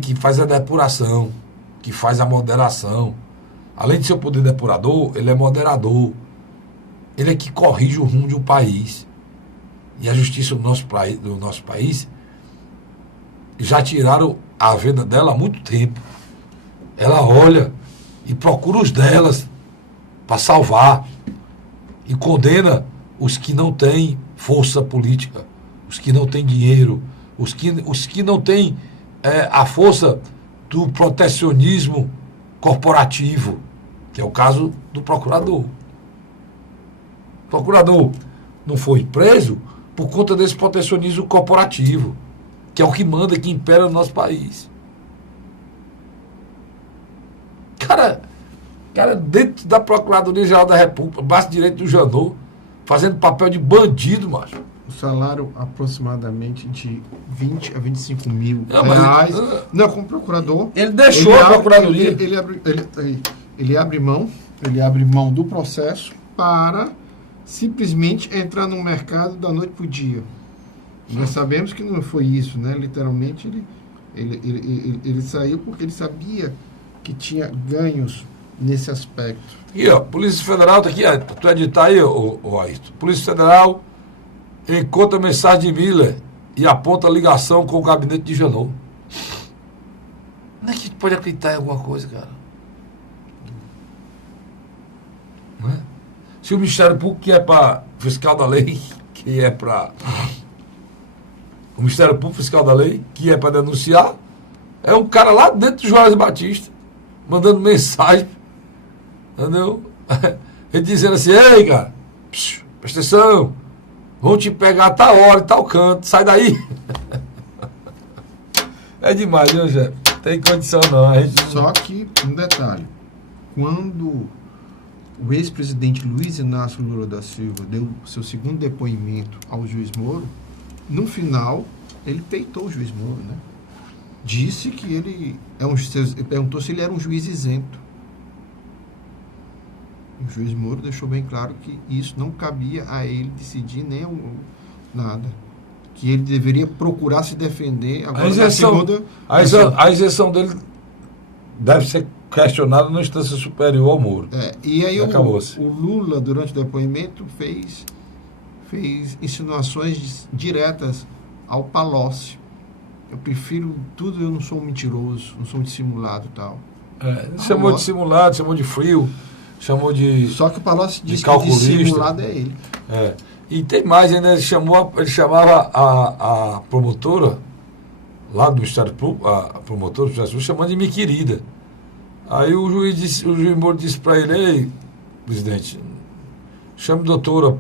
que faz a depuração, que faz a moderação. Além de ser o poder depurador, ele é moderador. Ele é que corrige o rumo de um país. E a justiça do nosso país já tiraram a venda dela há muito tempo. Ela olha e procura os delas para salvar e condena os que não têm força política, os que não têm dinheiro, os que não têm a força do protecionismo corporativo, que é o caso do procurador. O procurador não foi preso por conta desse protecionismo corporativo, que é o que manda, que impera no nosso país. Cara, dentro da Procuradoria-Geral da República, braço direito do Janot, fazendo papel de bandido, macho. O salário aproximadamente de 20 a 25 mil reais. Não, como procurador. Ele deixou a Procuradoria. Ele abre mão do processo para simplesmente entrar no mercado da noite para o dia. Nós sabemos que não foi isso, né? Literalmente, ele saiu porque ele sabia que tinha ganhos nesse aspecto. E ó, Polícia Federal tá aqui, tu editar aí, ô Ayrton. Polícia Federal encontra mensagem de Miller e aponta ligação com o gabinete de Janot. Não é que a gente pode acreditar em alguma coisa, cara? Não é? Se o Ministério Público, que é para fiscal da lei, que é para... O Ministério Público Fiscal da Lei, que é para denunciar, é um cara lá dentro do Juarez Batista, mandando mensagem, entendeu? Ele dizendo assim, ei, cara, presta atenção, vão te pegar a tal hora e tal canto, sai daí. É demais, viu, Jé? Tem condição não. Só que, um detalhe, quando o ex-presidente Luiz Inácio Lula da Silva deu seu segundo depoimento ao juiz Moro, no final, ele peitou o juiz Moro, né? Disse que ele perguntou se ele era um juiz isento. O juiz Moro deixou bem claro que isso não cabia a ele decidir nem nada. Que ele deveria procurar se defender. Agora, a isenção dele deve ser questionada na instância superior ao Moro. E aí o Lula, durante o depoimento, fez insinuações diretas ao Palocci. Eu prefiro tudo, eu não sou um mentiroso, não sou um dissimulado e tal. Chamou de simulado, chamou de frio, chamou de... Só que o Palocci disse que o dissimulado é ele. E tem mais ainda, ele chamava a promotora, lá do Ministério Público, a promotora do Jesus, chamando de minha querida. Aí o juiz Moro disse para ele, ei, presidente, Chame doutora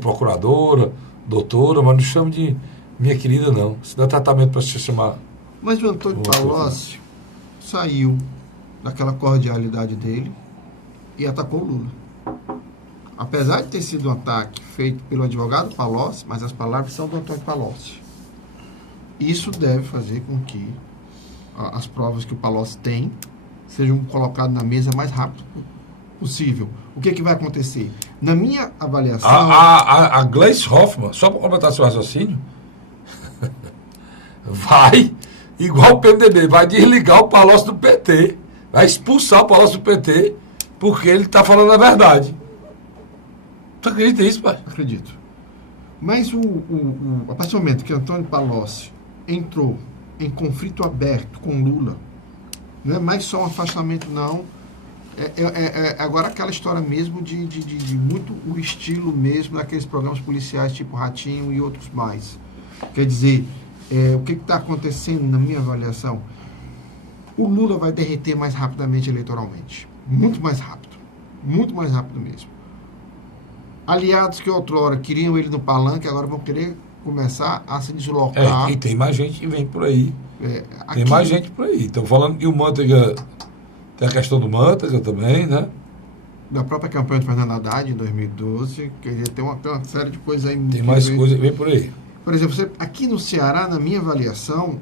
procuradora, doutora, mas não chame de minha querida, não. Se dá tratamento para se chamar. Mas o Antônio Palocci saiu daquela cordialidade dele e atacou o Lula. Apesar de ter sido um ataque feito pelo advogado Palocci, mas as palavras são do Antônio Palocci. Isso deve fazer com que as provas que o Palocci tem sejam colocadas na mesa o mais rápido possível. O que vai acontecer? Na minha avaliação... A Gleice Hoffmann, só para completar seu raciocínio, vai, igual o PMDB, vai desligar o Palocci do PT, vai expulsar o Palocci do PT, porque ele está falando a verdade. Tu acredita nisso, pai? Acredito. Mas a partir do momento que Antônio Palocci entrou em conflito aberto com Lula, não é mais só um afastamento, não. Agora aquela história mesmo de muito o estilo mesmo daqueles programas policiais tipo Ratinho e outros mais. Quer dizer, o que está acontecendo na minha avaliação? O Lula vai derreter mais rapidamente eleitoralmente. Muito mais rápido mesmo. Aliados que outrora queriam ele no palanque, agora vão querer começar a se deslocar. E tem mais gente que vem por aí. Tem mais gente por aí. Estão falando que o Manteiga... Tem a questão do Manteiga também, né? Da própria campanha de Fernando Haddad, em 2012. Quer dizer, tem uma série de coisas aí. Tem mais coisa que vem por aí. Por exemplo, aqui no Ceará, na minha avaliação,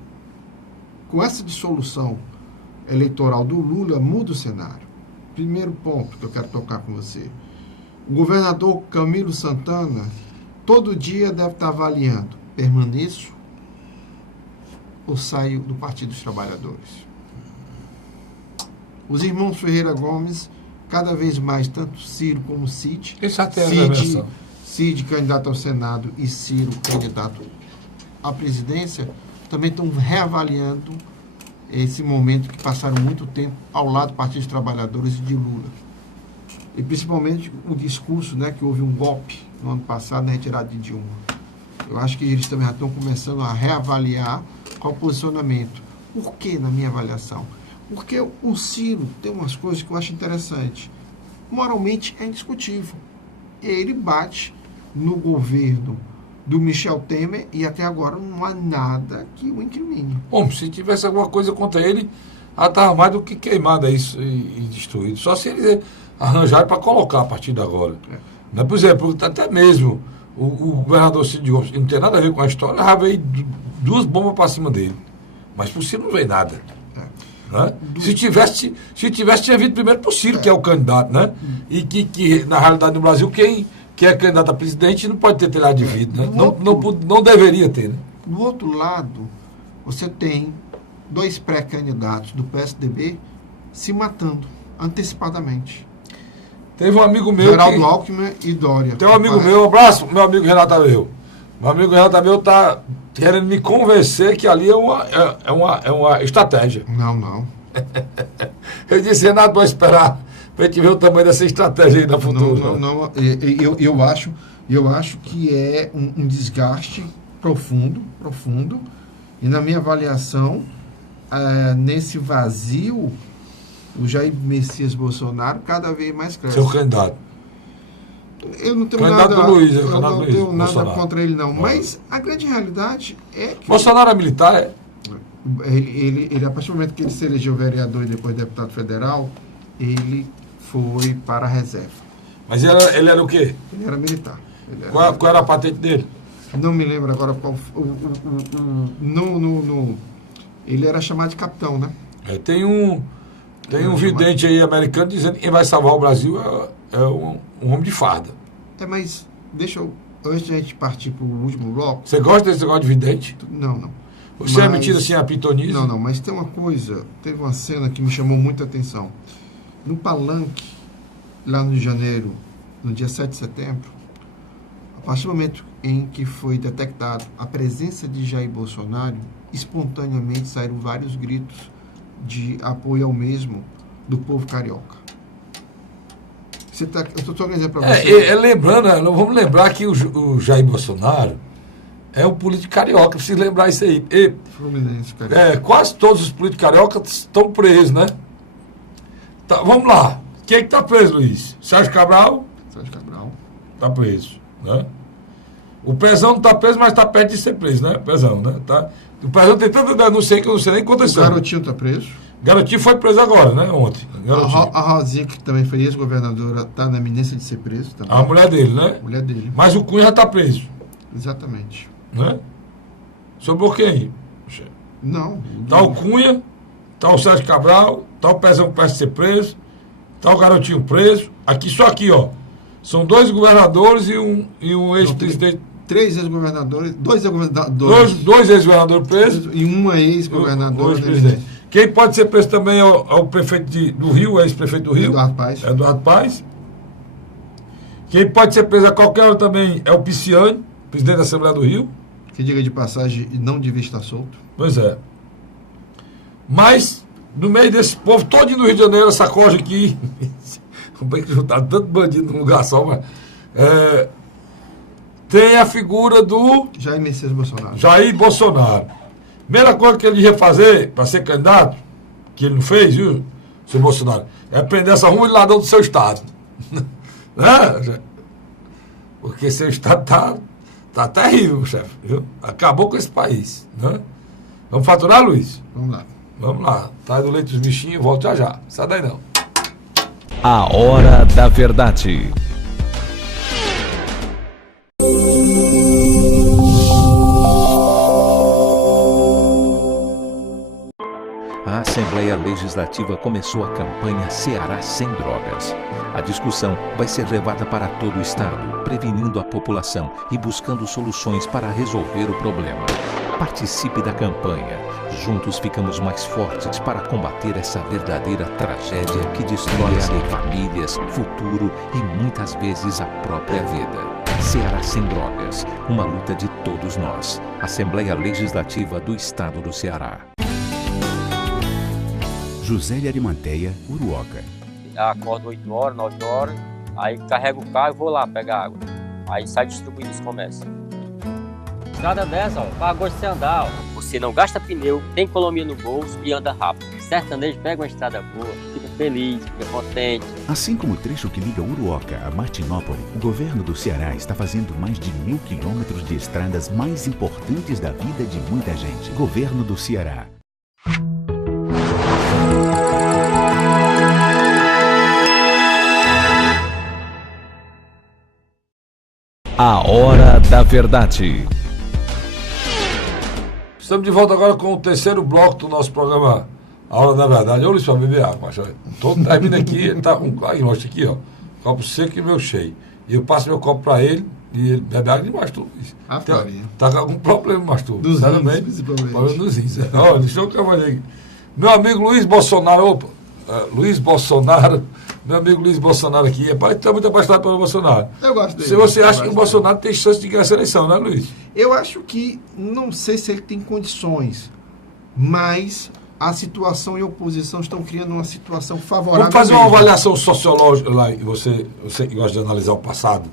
com essa dissolução eleitoral do Lula, muda o cenário. Primeiro ponto que eu quero tocar com você. O governador Camilo Santana, todo dia deve estar avaliando: permaneço ou saio do Partido dos Trabalhadores? Os irmãos Ferreira Gomes, cada vez mais, tanto Ciro como Cid, Cid candidato ao Senado e Ciro candidato à presidência, também estão reavaliando esse momento que passaram muito tempo ao lado do Partido dos Trabalhadores e de Lula. E principalmente o discurso, né, que houve um golpe no ano passado na retirada de Dilma. Eu acho que eles também já estão começando a reavaliar qual o posicionamento. Por que, na minha avaliação? Porque o Ciro tem umas coisas que eu acho interessante. Moralmente é indiscutível. Ele bate no governo do Michel Temer e até agora não há nada que o incrimine. Bom, se tivesse alguma coisa contra ele, ela estava mais do que queimada isso e destruído. Só se ele arranjar para colocar a partir de agora. Né? Por exemplo, até mesmo o governador Cid Gomes, não tem nada a ver com a história, já veio 2 bombas para cima dele. Mas por Ciro não veio nada. Né? Se tivesse, tinha vindo primeiro por Ciro, que é o candidato, né? E que na realidade no Brasil, quem é candidato a presidente não pode ter telhado de vidro, né? Não deveria ter, né? Do outro lado, você tem 2 pré-candidatos do PSDB se matando antecipadamente. Teve um amigo meu. Geraldo Alckmin e Dória. Tem um amigo meu, um abraço, meu amigo Renato Abreu. Meu amigo Renato Abreu está querendo me convencer que ali é uma estratégia. Não. Eu disse, Renato, vou esperar para a gente ver o tamanho dessa estratégia aí da futura. Não. Eu acho que é um desgaste profundo. E na minha avaliação, nesse vazio, o Jair Messias Bolsonaro cada vez mais cresce. Seu candidato. Eu não tenho candidato nada, Luiz, eu não Luiz, tenho nada Bolsonaro. Contra ele, não. Mas a grande realidade é que... Bolsonaro é militar, é? Ele, a partir do momento que ele se elegeu vereador e depois deputado federal, ele foi para a reserva. Mas ele era o quê? Ele era militar. Qual era a patente dele? Não me lembro agora qual... Ele era chamado de capitão, né? Tem um vidente aí americano dizendo que quem vai salvar o Brasil é um homem de farda. Mas deixa eu... Antes de a gente partir para o último bloco... Você gosta desse negócio de vidente? Não. Você é metido assim a pitonice? Não, mas tem uma coisa... Teve uma cena que me chamou muita atenção. No Palanque, lá no Rio de Janeiro, no dia 7 de setembro, a partir do momento em que foi detectado a presença de Jair Bolsonaro, espontaneamente saíram vários gritos de apoio ao mesmo do povo carioca. Eu estou dizendo para você. Lembrando, vamos lembrar que o Jair Bolsonaro é um político carioca, preciso lembrar isso aí. Fluminense, carioca. Quase todos os políticos cariocas estão presos, né? Tá, vamos lá. Quem é que está preso, Luiz? Sérgio Cabral? Sérgio Cabral. Está preso, né? O Pezão não está preso, mas está perto de ser preso, né? Pezão, né? Tá. O Pezão tem tanta denúncia que eu não sei nem o que aconteceu. O Garotinho está preso. Garotinho foi preso agora, né? Ontem. A Rosinha, que também foi ex-governadora, está na iminência de ser preso também. A mulher dele, né? Mulher dele. Mas o Cunha já está preso. Exatamente. Né? Sobrou quem? Não. Tá o Cunha, tá o Sérgio Cabral, tá o Pezão que parece ser preso, tá o Garotinho preso. Aqui, só aqui, ó. São 2 governadores e um ex-presidente. 3 ex-governadores, 2 ex-governadores. Dois ex-governadores presos. E uma ex-governadora. Ex-presidente. Quem pode ser preso também é o prefeito do Rio, ex-prefeito do Rio. Eduardo Paes. Quem pode ser preso a qualquer hora também é o Pisciani, presidente da Assembleia do Rio. Que, diga de passagem, não devia estar solto. Pois é. Mas, no meio desse povo todo no Rio de Janeiro, essa coja aqui, como é que juntaram tanto bandido num lugar só, mas tem a figura do Jair Messias Bolsonaro. Jair Bolsonaro. Primeira coisa que ele ia fazer para ser candidato, que ele não fez, viu, seu Bolsonaro, é prender essa rua de ladrão do seu estado. Né? Porque seu estado tá terrível, chefe, viu? Acabou com esse país, né? Vamos faturar, Luiz? Vamos lá. Tá do leite dos bichinhos, volto já já. Sai daí não. A Hora da Verdade. A Assembleia Legislativa começou a campanha Ceará Sem Drogas. A discussão vai ser levada para todo o estado, prevenindo a população e buscando soluções para resolver o problema. Participe da campanha. Juntos ficamos mais fortes para combater essa verdadeira tragédia que destrói famílias, futuro e muitas vezes a própria vida. Ceará Sem Drogas, uma luta de todos nós. Assembleia Legislativa do Estado do Ceará. Josélia Arimanteia, Uruoca. Acordo 8 horas, 9 horas, aí carrego o carro e vou lá pegar água. Aí sai distribuindo os comércios. Estrada dessa, ó, para gosto de você andar, ó. Você não gasta pneu, tem economia no bolso e anda rápido. Sertanejo pega uma estrada boa, fica feliz, fica contente. Assim como o trecho que liga Uruoca a Martinópole, o governo do Ceará está fazendo mais de 1.000 quilômetros de estradas mais importantes da vida de muita gente. Governo do Ceará. A Hora da Verdade. Estamos de volta agora com o terceiro bloco do nosso programa A Hora da Verdade. Ô, Luiz, para beber água, macho. Todo termina aqui, tá com aqui, ó. Copo seco e meu cheio. E eu passo meu copo para ele e ele bebe água demais, tu. Tá com algum problema, mas tu. Dos rins, problema dos rins. Ó, deixa eu acabar aí. Meu amigo Luiz Bolsonaro, Luiz Bolsonaro, meu amigo Luiz Bolsonaro aqui, está muito apaixonado pelo Bolsonaro. Eu gosto dele. Se você acha que o Bolsonaro tem chance de ganhar essa eleição, né, Luiz? Eu acho que, não sei se ele tem condições, mas a situação e a oposição estão criando uma situação favorável. Vamos fazer uma avaliação sociológica lá, e você que gosta de analisar o passado,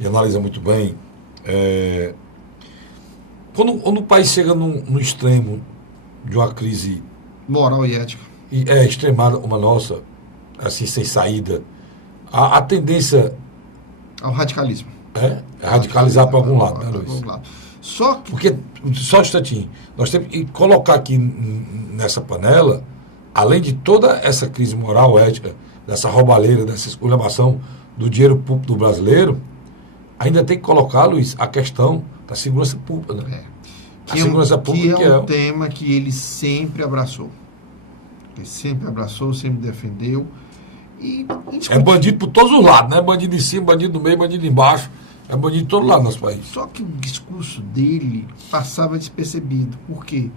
e analisa muito bem. Quando o país chega no extremo de uma crise moral e ética, extremada como a nossa, assim, sem saída, a tendência ao radicalismo. É radicalizar para algum lado, né, Luiz? Só que... Porque, só um instantinho, nós temos que colocar aqui nessa panela, além de toda essa crise moral, ética, dessa roubalheira, dessa esculhambação do dinheiro público do brasileiro, ainda tem que colocar, Luiz, a questão da segurança pública, né? A segurança pública é um tema que ele sempre abraçou. Ele sempre abraçou, sempre defendeu. E é bandido por todos os lados, né? Bandido em cima, bandido no meio, bandido embaixo. É bandido de todo lado no nosso país. Só que o discurso dele passava despercebido. Por quê?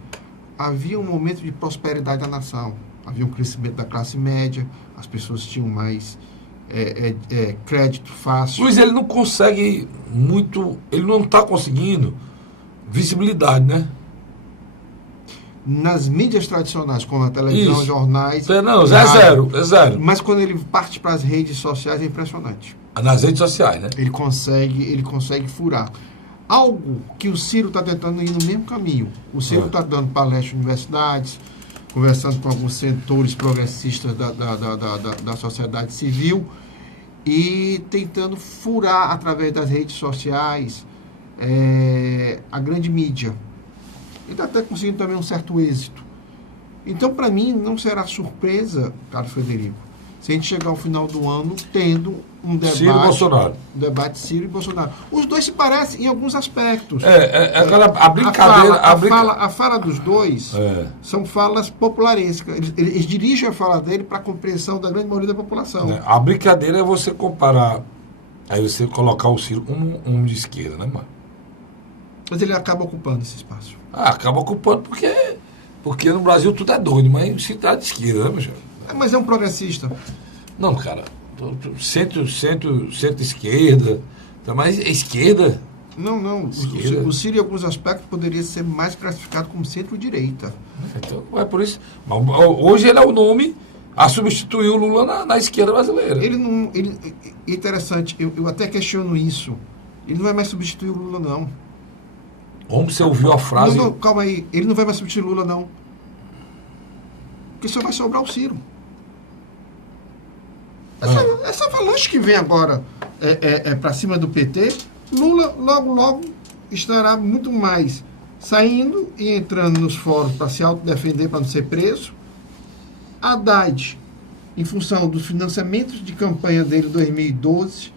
Havia um momento de prosperidade da nação. Havia um crescimento da classe média. As pessoas tinham mais crédito fácil. Luiz, ele não consegue muito... Ele não está conseguindo visibilidade, né? Nas mídias tradicionais, como a televisão, jornais... Não, é zero. Mas quando ele parte para as redes sociais, é impressionante. Nas redes sociais, né? Ele consegue furar. Algo que o Ciro está tentando ir no mesmo caminho. O Ciro está dando palestra em universidades, conversando com alguns setores progressistas da sociedade civil, e tentando furar através das redes sociais a grande mídia. Ele está até conseguindo também um certo êxito. Então, para mim, não será surpresa, Carlos Frederico, se a gente chegar ao final do ano tendo um debate... Ciro e Bolsonaro. Um debate Ciro e Bolsonaro. Os dois se parecem em alguns aspectos. A brincadeira... A fala dos dois são falas popularescas. Eles dirigem a fala dele para a compreensão da grande maioria da população. A brincadeira é você comparar, aí você colocar o Ciro como um de esquerda, né, mano? Mas ele acaba ocupando esse espaço. Acaba ocupando porque no Brasil tudo é doido, mas o Ciro tá de esquerda, né, meu senhor? Mas é um progressista. Não, cara, centro-esquerda, mas é esquerda. Não. Esquerda. O Ciro, em alguns aspectos, poderia ser mais classificado como centro-direita. Então, é por isso. Mas hoje ele é o nome a substituir o Lula na esquerda brasileira. Interessante, eu até questiono isso. Ele não vai mais substituir o Lula, não. Como você ouviu a frase... Não, calma aí. Ele não vai mais substituir o Lula, não. Porque só vai sobrar o Ciro. Essa avalanche que vem agora para cima do PT, Lula logo estará muito mais saindo e entrando nos fóruns para se autodefender, para não ser preso. Haddad, em função dos financiamentos de campanha dele em 2012,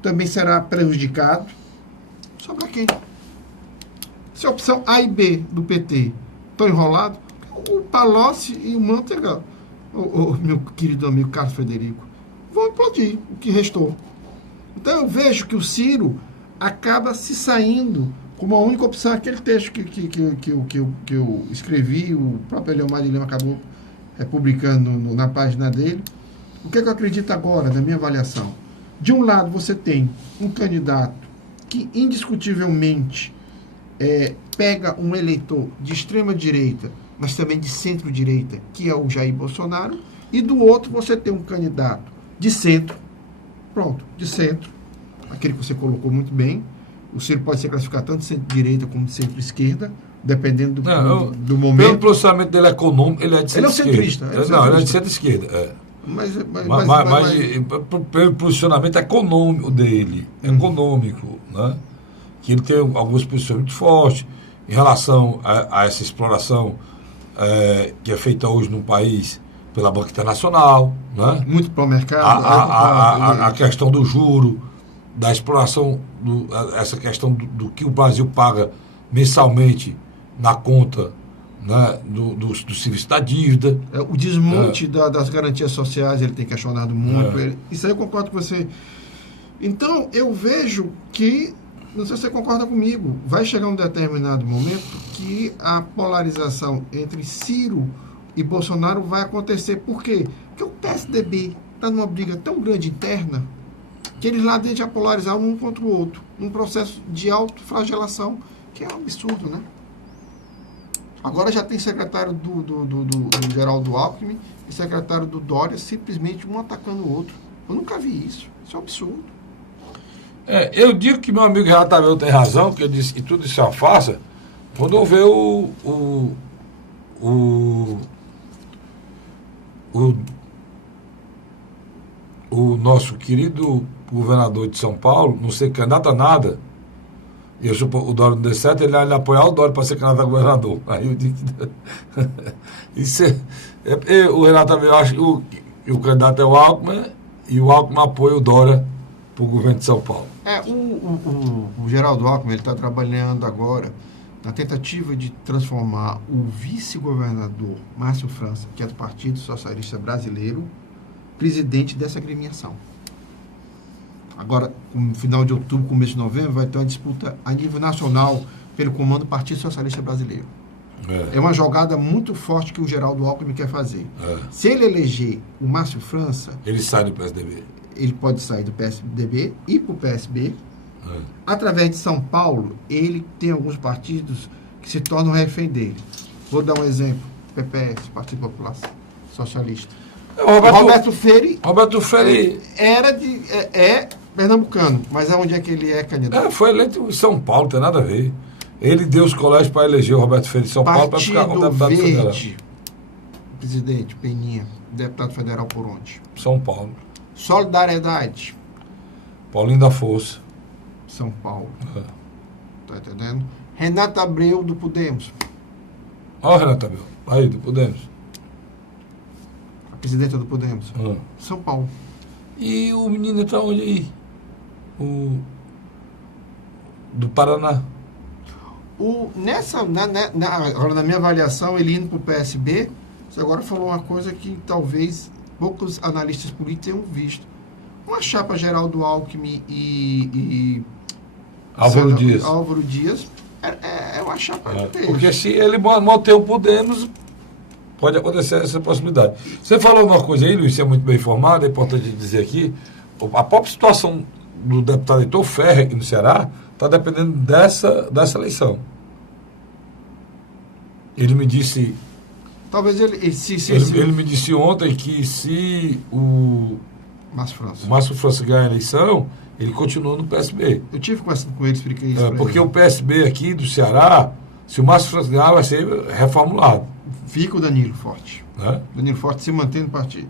também será prejudicado. Sobra quem? Se a opção A e B do PT estão enrolados, o Palocci e o Manteiga, o meu querido amigo Carlos Frederico, vão implodir o que restou. Então eu vejo que o Ciro acaba se saindo como a única opção. Aquele texto que eu escrevi, o próprio Eliomar de Lima acabou publicando na página dele. O que eu acredito agora, na minha avaliação? De um lado, você tem um candidato que indiscutivelmente pega um eleitor de extrema-direita, mas também de centro-direita, que é o Jair Bolsonaro, e do outro você tem um candidato de centro, de centro, aquele que você colocou muito bem. O Ciro pode ser classificado tanto de centro-direita como de centro-esquerda, dependendo do momento. Pelo posicionamento dele econômico, ele é de centro-esquerda. Ele é um centrista. Ele é de centro-esquerda. Mas pelo posicionamento econômico dele, né? Que ele tem algumas posições muito fortes em relação a essa exploração que é feita hoje no país pela Banca Internacional, né? Muito para o mercado. A questão do juro, da exploração, essa questão do que o Brasil paga mensalmente na conta, né, do serviço da dívida. O desmonte das garantias sociais, ele tem questionado muito. Isso aí eu concordo com você. Então, eu vejo que, não sei se você concorda comigo, vai chegar um determinado momento que a polarização entre Ciro e Bolsonaro vai acontecer. Por quê? Porque o PSDB está numa briga tão grande interna que eles lá dentro já polarizaram um contra o outro, num processo de autoflagelação, que é um absurdo, né? Agora já tem secretário do Geraldo Alckmin e secretário do Dória, simplesmente um atacando o outro. Eu nunca vi isso. Isso é um absurdo. Eu digo que meu amigo Renato Abreu tem razão, que ele disse que tudo isso é uma farsa, quando eu ver o nosso querido governador de São Paulo não ser candidato a nada, e eu suponho o Dória não der certo, ele apoiar o Dória para ser candidato a governador. Aí eu digo que o Renato Abreu acha que o candidato é o Alckmin e o Alckmin apoia o Dória para o governo de São Paulo. O Geraldo Alckmin está trabalhando agora na tentativa de transformar o vice-governador Márcio França, que é do Partido Socialista Brasileiro, presidente dessa agremiação. Agora, no final de outubro, começo de novembro, vai ter uma disputa a nível nacional pelo comando do Partido Socialista Brasileiro. É uma jogada muito forte que o Geraldo Alckmin quer fazer. Se ele eleger o Márcio França... Ele sai do PSDB. Ele pode sair do PSDB e ir para o PSB. Através de São Paulo, ele tem alguns partidos que se tornam refém dele. Vou dar um exemplo. PPS, Partido Popular Socialista. Roberto Freire é pernambucano, mas aonde é que ele é candidato? Foi eleito em São Paulo, não tem nada a ver. Ele deu os colégios para eleger o Roberto Freire de São Paulo para ficar como deputado federal. Presidente Peninha, deputado federal por onde? São Paulo. Solidariedade, Paulinho da Força. São Paulo. Tá entendendo? Renata Abreu, do Podemos. Olha o Renata Abreu. Aí, do Podemos. A presidenta do Podemos. São Paulo. E o menino tá onde aí? O do Paraná. Agora, na minha avaliação, ele indo para o PSB, você agora falou uma coisa que talvez poucos analistas políticos tenham visto. Uma chapa geral do Alckmin e Álvaro Dias. Álvaro Dias é uma chapa dele. Porque se ele manter o Podemos, pode acontecer essa possibilidade. Você falou uma coisa aí, Luiz, você é muito bem informado, é importante dizer aqui, a própria situação do deputado Heitor Ferrer aqui no Ceará está dependendo dessa eleição. Ele me disse... Talvez ele me disse ontem que se o Márcio França ganhar a eleição, ele continua no PSB. Eu tive conversando com ele, expliquei isso. Porque o PSB aqui do Ceará, se o Márcio França ganhar, vai ser reformulado. Fica o Danilo Forte. Danilo Forte se mantém no partido.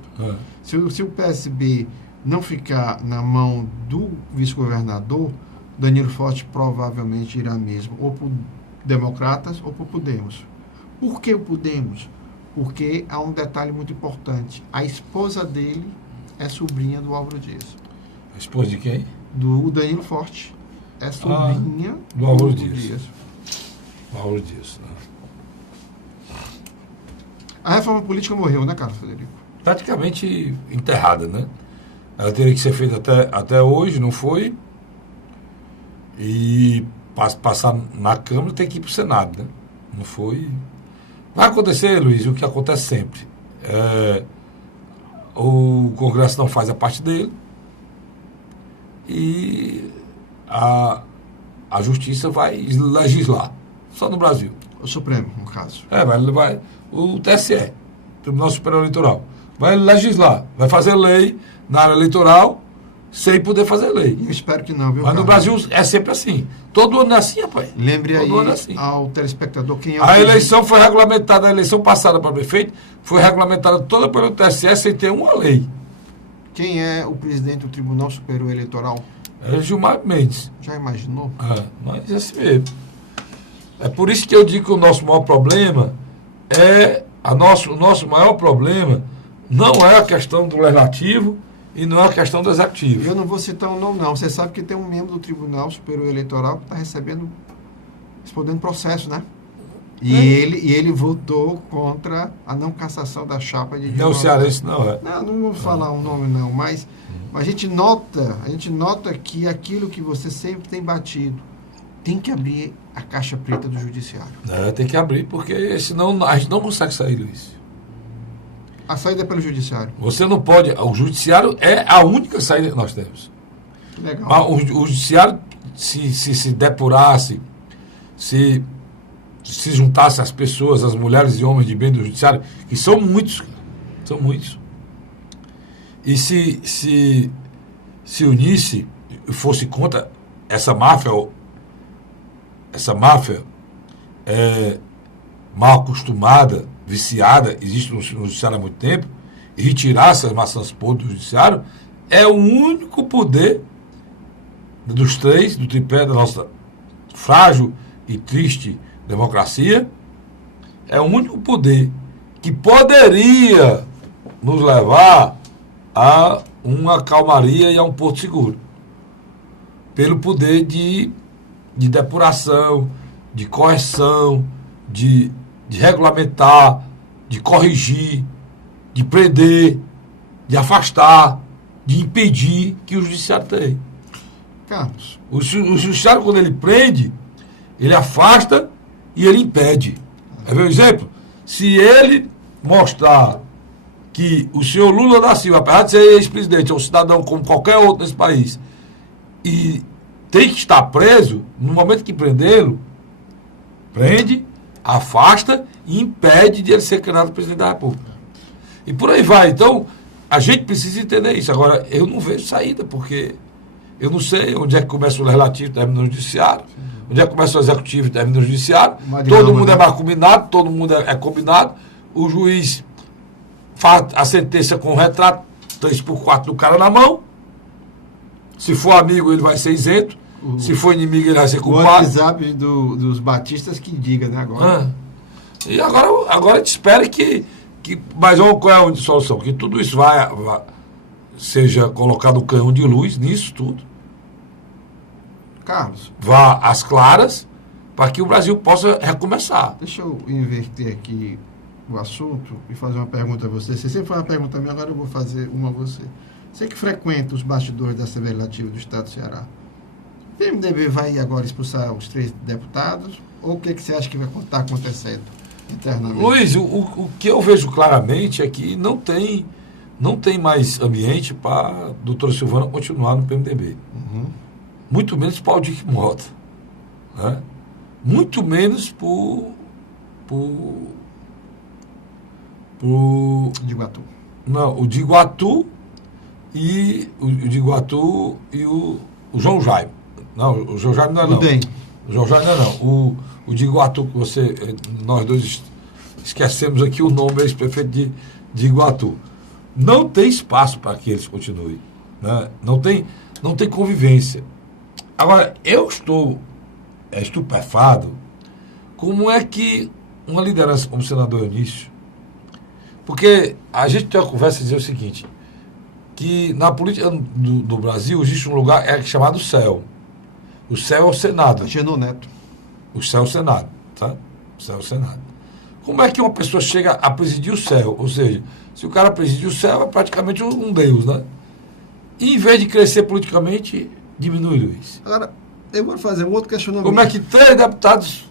Se o PSB não ficar na mão do vice-governador, Danilo Forte provavelmente irá mesmo ou por Democratas ou por Podemos. Por que o Podemos? Porque há um detalhe muito importante. A esposa dele é sobrinha do Álvaro Dias. A esposa de quem? Do Danilo Forte. É sobrinha do Álvaro Dias. Álvaro Dias. A reforma política morreu, né, Carlos Frederico? Praticamente enterrada, né? Ela teria que ser feita até hoje, não foi? E passar na Câmara tem que ir para o Senado, né? Não foi. Vai acontecer, Luiz, o que acontece sempre. O Congresso não faz a parte dele e a Justiça vai legislar. Só no Brasil. O Supremo, no caso. Vai o TSE, Tribunal Superior Eleitoral, vai legislar, vai fazer lei na área eleitoral sem poder fazer lei. Eu espero que não, viu? Mas no Brasil é sempre assim. Todo ano é assim, rapaz. Lembre aí ao telespectador quem é o A eleição foi regulamentada, a eleição passada para prefeito foi regulamentada toda pelo TSE sem ter uma lei. Quem é o presidente do Tribunal Superior Eleitoral? É Gilmar Mendes. Já imaginou? Mas é assim mesmo. É por isso que eu digo que o nosso maior problema o nosso maior problema não é a questão do legislativo e não é a questão do executivo. Eu não vou citar um nome, não. Você sabe que tem um membro do Tribunal Superior Eleitoral que está respondendo processo, né? E ele votou contra a não cassação da chapa de... Não, o cearense não é. Não vou falar um nome, não, mas a gente nota que aquilo que você sempre tem batido, tem que abrir a caixa preta do judiciário. Tem que abrir, porque senão a gente não consegue sair, Luiz. A saída é pelo judiciário. Você não pode... O judiciário é a única saída que nós temos. Que legal. Mas o judiciário, se depurasse, se juntasse as pessoas, as mulheres e homens de bem do judiciário, que são muitos, e se unisse e fosse contra essa máfia mal acostumada, viciada, existe no judiciário há muito tempo, e retirasse as maçãs podres do judiciário, é o único poder dos três, do tripé da nossa frágil e triste democracia, é o único poder que poderia nos levar a uma calmaria e a um porto seguro. Pelo poder de depuração, de correção, de regulamentar, de corrigir, de prender, de afastar, de impedir que o judiciário tem. Carlos. O judiciário, quando ele prende, ele afasta e ele impede. Quer ver um exemplo? Se ele mostrar que o senhor Lula da Silva, apesar de ser ex-presidente, é um cidadão como qualquer outro nesse país, e tem que estar preso, no momento que prendê-lo, prende, afasta e impede de ele ser candidato a presidente da República. E por aí vai. Então, a gente precisa entender isso. Agora, eu não vejo saída, porque eu não sei onde é que começa o legislativo e termina no judiciário, onde é que começa o executivo e termina no judiciário. Todo mundo é mais combinado, todo mundo é combinado. O juiz faz a sentença com o retrato 3x4 do cara na mão. Se for amigo, ele vai ser isento. Se for inimigo, ele vai ser O culpado. WhatsApp dos batistas que diga, né, agora. E agora a gente espera que mas qual é a solução? Que tudo isso seja colocado um canhão de luz nisso tudo. Carlos, Vá às claras para que o Brasil possa recomeçar. deixa eu inverter aqui o assunto e fazer uma pergunta a você. Você sempre faz uma pergunta a mim, agora eu vou fazer uma a você. Você que frequenta os bastidores da Assembleia Legislativa do Estado do Ceará, o PMDB vai agora expulsar os 3 deputados? Ou o que você acha que vai estar acontecendo internamente? Luiz, o que eu vejo claramente é que não tem mais ambiente para a doutora Silvana continuar no PMDB. Muito menos para o Dick Mota. Né? Muito menos por De Iguatu. Não, o de Iguatu e o João Jaime. Não, o João Jaime não é não. O João Jaime não é não. O de Iguatu, que nós dois esquecemos aqui o nome ex-prefeito de Iguatu. Não tem espaço para que eles continuem. Né? Não tem convivência. Agora, eu estou estupefado como é que uma liderança como o senador Eunício, porque a gente tem uma conversa e dizer o seguinte, que na política do Brasil existe um lugar chamado céu. O céu é o Senado. Genô Neto. O céu é o Senado. Tá? O céu é o Senado. Como é que uma pessoa chega a presidir o céu? Ou seja, se o cara presidir o céu, é praticamente um deus, né? E em vez de crescer politicamente, diminui, Luiz. Agora, eu vou fazer um outro questionamento. Como é que 3 deputados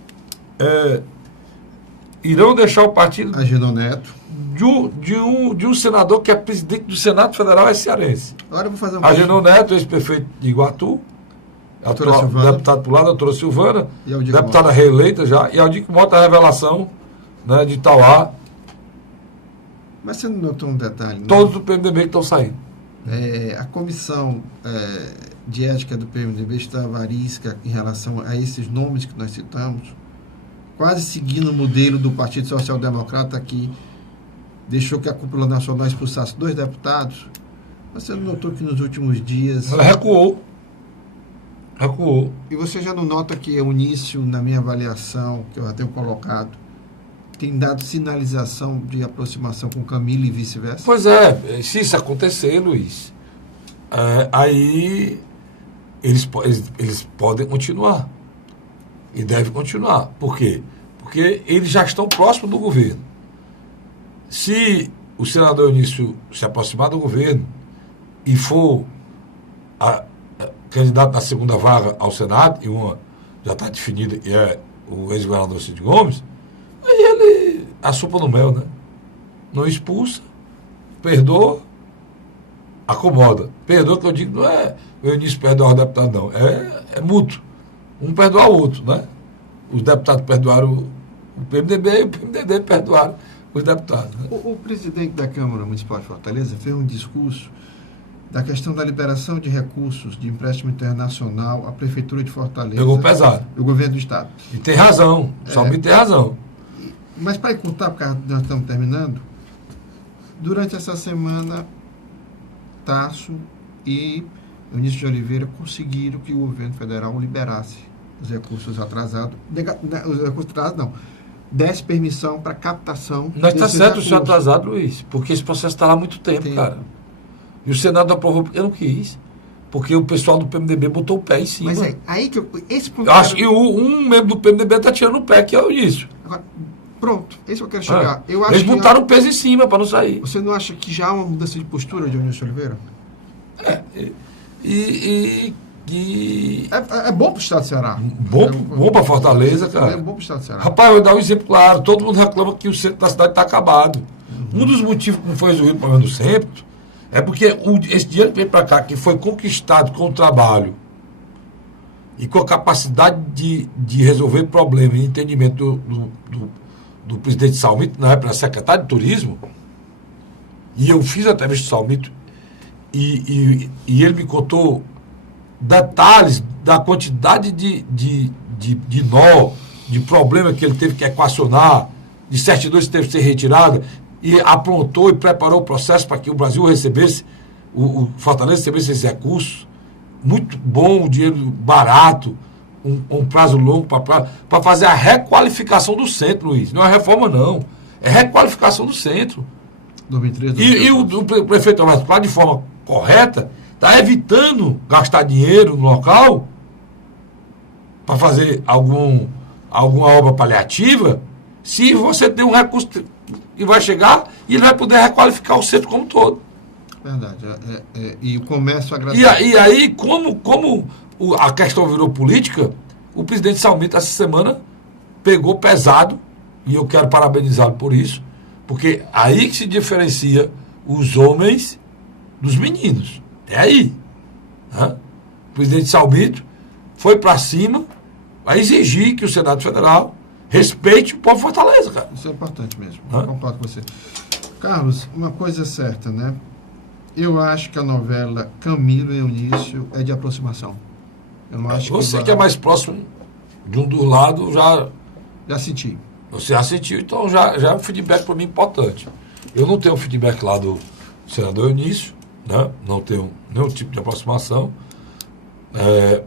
irão deixar o partido Genô Neto. de um senador que é presidente do Senado Federal, é cearense? Agora eu vou fazer um Genô Neto, ex-prefeito de Iguatu, deputado por lá, a doutora Silvana, deputada reeleita já, e Aldir Mota, a revelação, né, de Itauá. Mas você não notou um detalhe, né? Todos do PMDB que estão saindo. A comissão de ética do PMDB estava arisca em relação a esses nomes que nós citamos, quase seguindo o modelo do Partido Social Democrata, que deixou que a cúpula nacional expulsasse 2 deputados. Mas você não notou que nos últimos dias... Ela recuou. E você já não nota que o Eunício, na minha avaliação, que eu já tenho colocado, tem dado sinalização de aproximação com Camilo e vice-versa? Pois é, se isso acontecer, Luiz, aí eles podem continuar. E devem continuar. Por quê? Porque eles já estão próximos do governo. Se o senador Eunício se aproximar do governo e for candidato na segunda vaga ao Senado, e uma já está definida, que é o ex-governador Cid Gomes, aí ele assopa no mel, né? Não expulsa, perdoa, acomoda. Perdoa, que eu digo, não é o Eunício perdoar o deputado, não. É mútuo. Um perdoar o outro, né? Os deputados perdoaram o PMDB e o PMDB perdoaram os deputados. Né? O presidente da Câmara Municipal de Fortaleza fez um discurso da questão da liberação de recursos de empréstimo internacional à Prefeitura de Fortaleza. Pegou pesado. E o governo do Estado. E tem razão, somente tem razão. Mas para contar, porque nós estamos terminando, durante essa semana, Tasso e Eunício de Oliveira conseguiram que o governo federal liberasse os recursos atrasados. Os recursos atrasados não. Desse permissão para captação. Mas está certo o senhor atrasado, Luiz, porque esse processo está lá há muito tempo, cara. E o Senado aprovou porque eu não quis. Porque o pessoal do PMDB botou o pé em cima. Mas aí que esse ponto. Eu acho que um membro do PMDB está tirando o pé, que é o Início. Agora, pronto, esse eu quero chegar. Eles botaram o peso em cima para não sair. Você não acha que já há uma mudança de postura de Eunício Oliveira? É bom para o Estado do Ceará. Bom para Fortaleza, cara. É bom para o Estado do Ceará. Rapaz, eu vou dar um exemplo claro. Todo mundo reclama que o centro da cidade está acabado. Um dos motivos que não foi resolvido o problema do centro é porque esse dinheiro que veio para cá, que foi conquistado com o trabalho e com a capacidade de resolver problemas e entendimento do presidente Salmito, na época, secretário de Turismo, e eu fiz a entrevista do Salmito, e ele me contou detalhes da quantidade de nó, de problema que ele teve que equacionar, de certidões que teve que ser retirada, e aprontou e preparou o processo para que o Brasil recebesse, o Fortaleza recebesse esses recursos, muito bom, um dinheiro barato, um prazo longo para fazer a requalificação do centro, Luiz. Não é reforma, não. É requalificação do centro. 2013, E o prefeito Alberto Cláudio, de forma correta, está evitando gastar dinheiro no local para fazer alguma obra paliativa, se você tem um recurso e vai chegar e ele vai poder requalificar o centro como um todo. Verdade. E o comércio agradece. E aí, como a questão virou política, o presidente Salmito, essa semana, pegou pesado, e eu quero parabenizá-lo por isso, porque aí que se diferencia os homens dos meninos. É aí. Né? O presidente Salmito foi para cima a exigir que o Senado Federal respeite o povo de Fortaleza, cara. Isso é importante mesmo. Concordo com você. Carlos, uma coisa é certa, né? Eu acho que a novela Camilo e Eunício é de aproximação. Eu não acho você que é mais próximo de um dos lados, já senti. Você já sentiu, então já é um feedback para mim importante. Eu não tenho feedback lá do senador Eunício, né? Não tenho nenhum tipo de aproximação,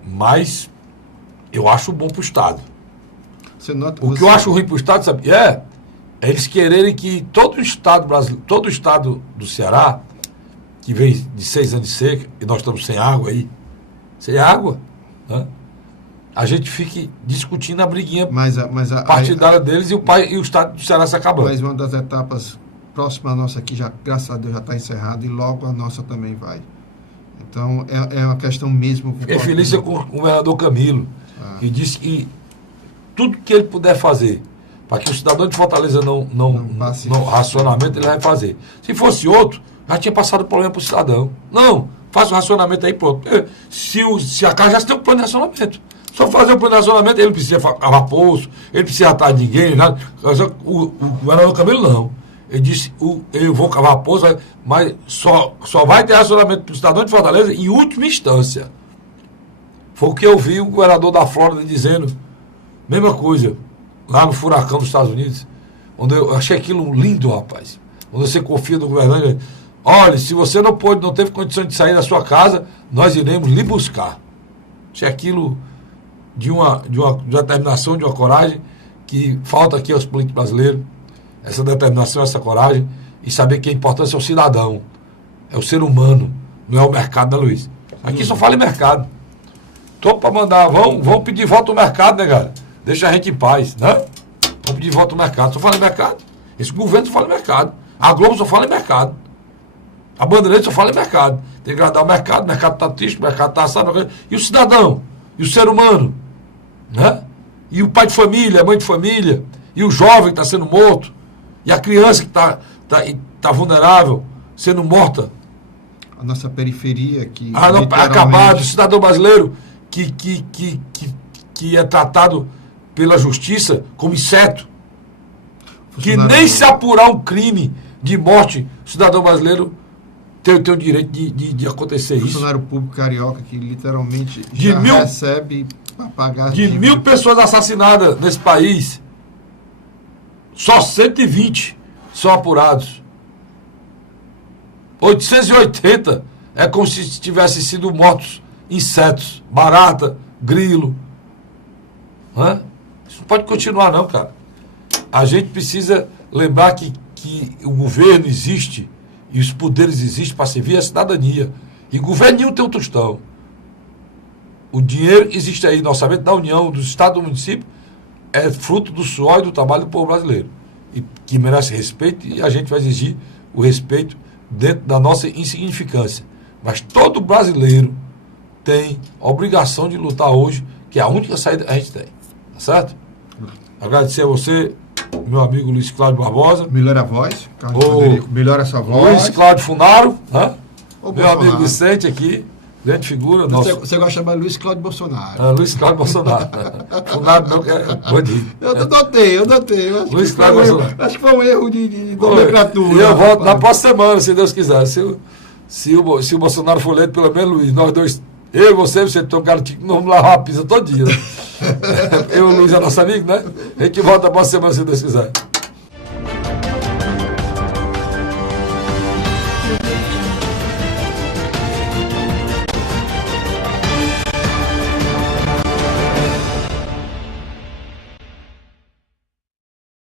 mas eu acho bom para o Estado. O que eu acho ruim para o Estado, sabe? É eles quererem que todo o Estado brasileiro, todo o Estado do Ceará, que vem de 6 anos de seca, e nós estamos sem água aí, sem água, né? A gente fique discutindo a briguinha partidária deles e o Estado do Ceará se acabando. Mas uma das etapas próximas à nossa aqui, já, graças a Deus, já está encerrada e logo a nossa também vai. Então, é uma questão mesmo... Fiquei feliz com o governador Camilo, que disse que tudo que ele puder fazer para que o cidadão de Fortaleza não racionamento, ele vai fazer. Se fosse outro, já tinha passado o problema para o cidadão. Não, faz o racionamento aí, pronto. Se a casa já tem um plano de racionamento. Só fazer o plano de racionamento, ele não precisa cavar poço, ele não precisa atar ninguém, nada. O governador Camilo não. Ele disse, eu vou cavar poço, mas só vai ter racionamento para o cidadão de Fortaleza em última instância. Foi o que eu vi o governador da Flórida dizendo, mesma coisa, lá no furacão dos Estados Unidos, onde eu achei aquilo lindo, rapaz. Quando você confia no governador, olha, se você não teve condição de sair da sua casa, nós iremos lhe buscar. Achei aquilo de uma determinação, de uma coragem que falta aqui aos políticos brasileiros, essa determinação, essa coragem, e saber que a importância é o cidadão, é o ser humano, não é o mercado, né, Luiz? Aqui só fala em mercado. Estou para mandar, vão pedir voto ao mercado, né, cara? Deixa a gente em paz, né? Vão pedir voto ao mercado. Só fala em mercado. Esse governo só fala em mercado. A Globo só fala em mercado. A Bandeirante só fala em mercado. Tem que agradar o mercado está triste, o mercado está assado. E o cidadão? E o ser humano? Né? E o pai de família, a mãe de família? E o jovem que está sendo morto? E a criança que está vulnerável, sendo morta? A nossa periferia que... acabado, o cidadão brasileiro que é tratado pela justiça como inseto. Que nem se apurar um crime de morte, o cidadão brasileiro tem o direito de acontecer isso. Funcionário público carioca que literalmente recebe para pagar... De 1.000 pessoas assassinadas nesse país, só 120 são apurados. 880 é como se tivessem sido mortos insetos, barata, grilo. Né? Isso não pode continuar não, cara. A gente precisa lembrar que o governo existe e os poderes existem para servir a cidadania. E governo nenhum tem um tostão. O dinheiro existe aí no orçamento da União, dos estados e do município, é fruto do suor e do trabalho do povo brasileiro. E que merece respeito, e a gente vai exigir o respeito dentro da nossa insignificância. Mas todo brasileiro tem a obrigação de lutar hoje, que é a única saída que a gente tem. Tá certo? Agradecer a você, meu amigo Luiz Cláudio Barbosa. Melhora a voz, Carlos Frederico. Melhora essa voz. Luiz Cláudio Funaro, né? Meu amigo Vicente aqui, grande figura. Você gosta de chamar Luiz Cláudio Bolsonaro. Luiz Cláudio Bolsonaro. Funaro não, que é bandido. Eu notei. Luiz Cláudio Bolsonaro. Acho que foi um erro de nomenclatura. E eu volto na próxima semana, se Deus quiser. Se o Bolsonaro for eleito, pelo menos Luiz, nós dois, eu e você tem um cara que não lavar a pizza todo dia. Né? Eu e o Luiz é nosso amigo, né? A gente volta na próxima semana, se Deus quiser.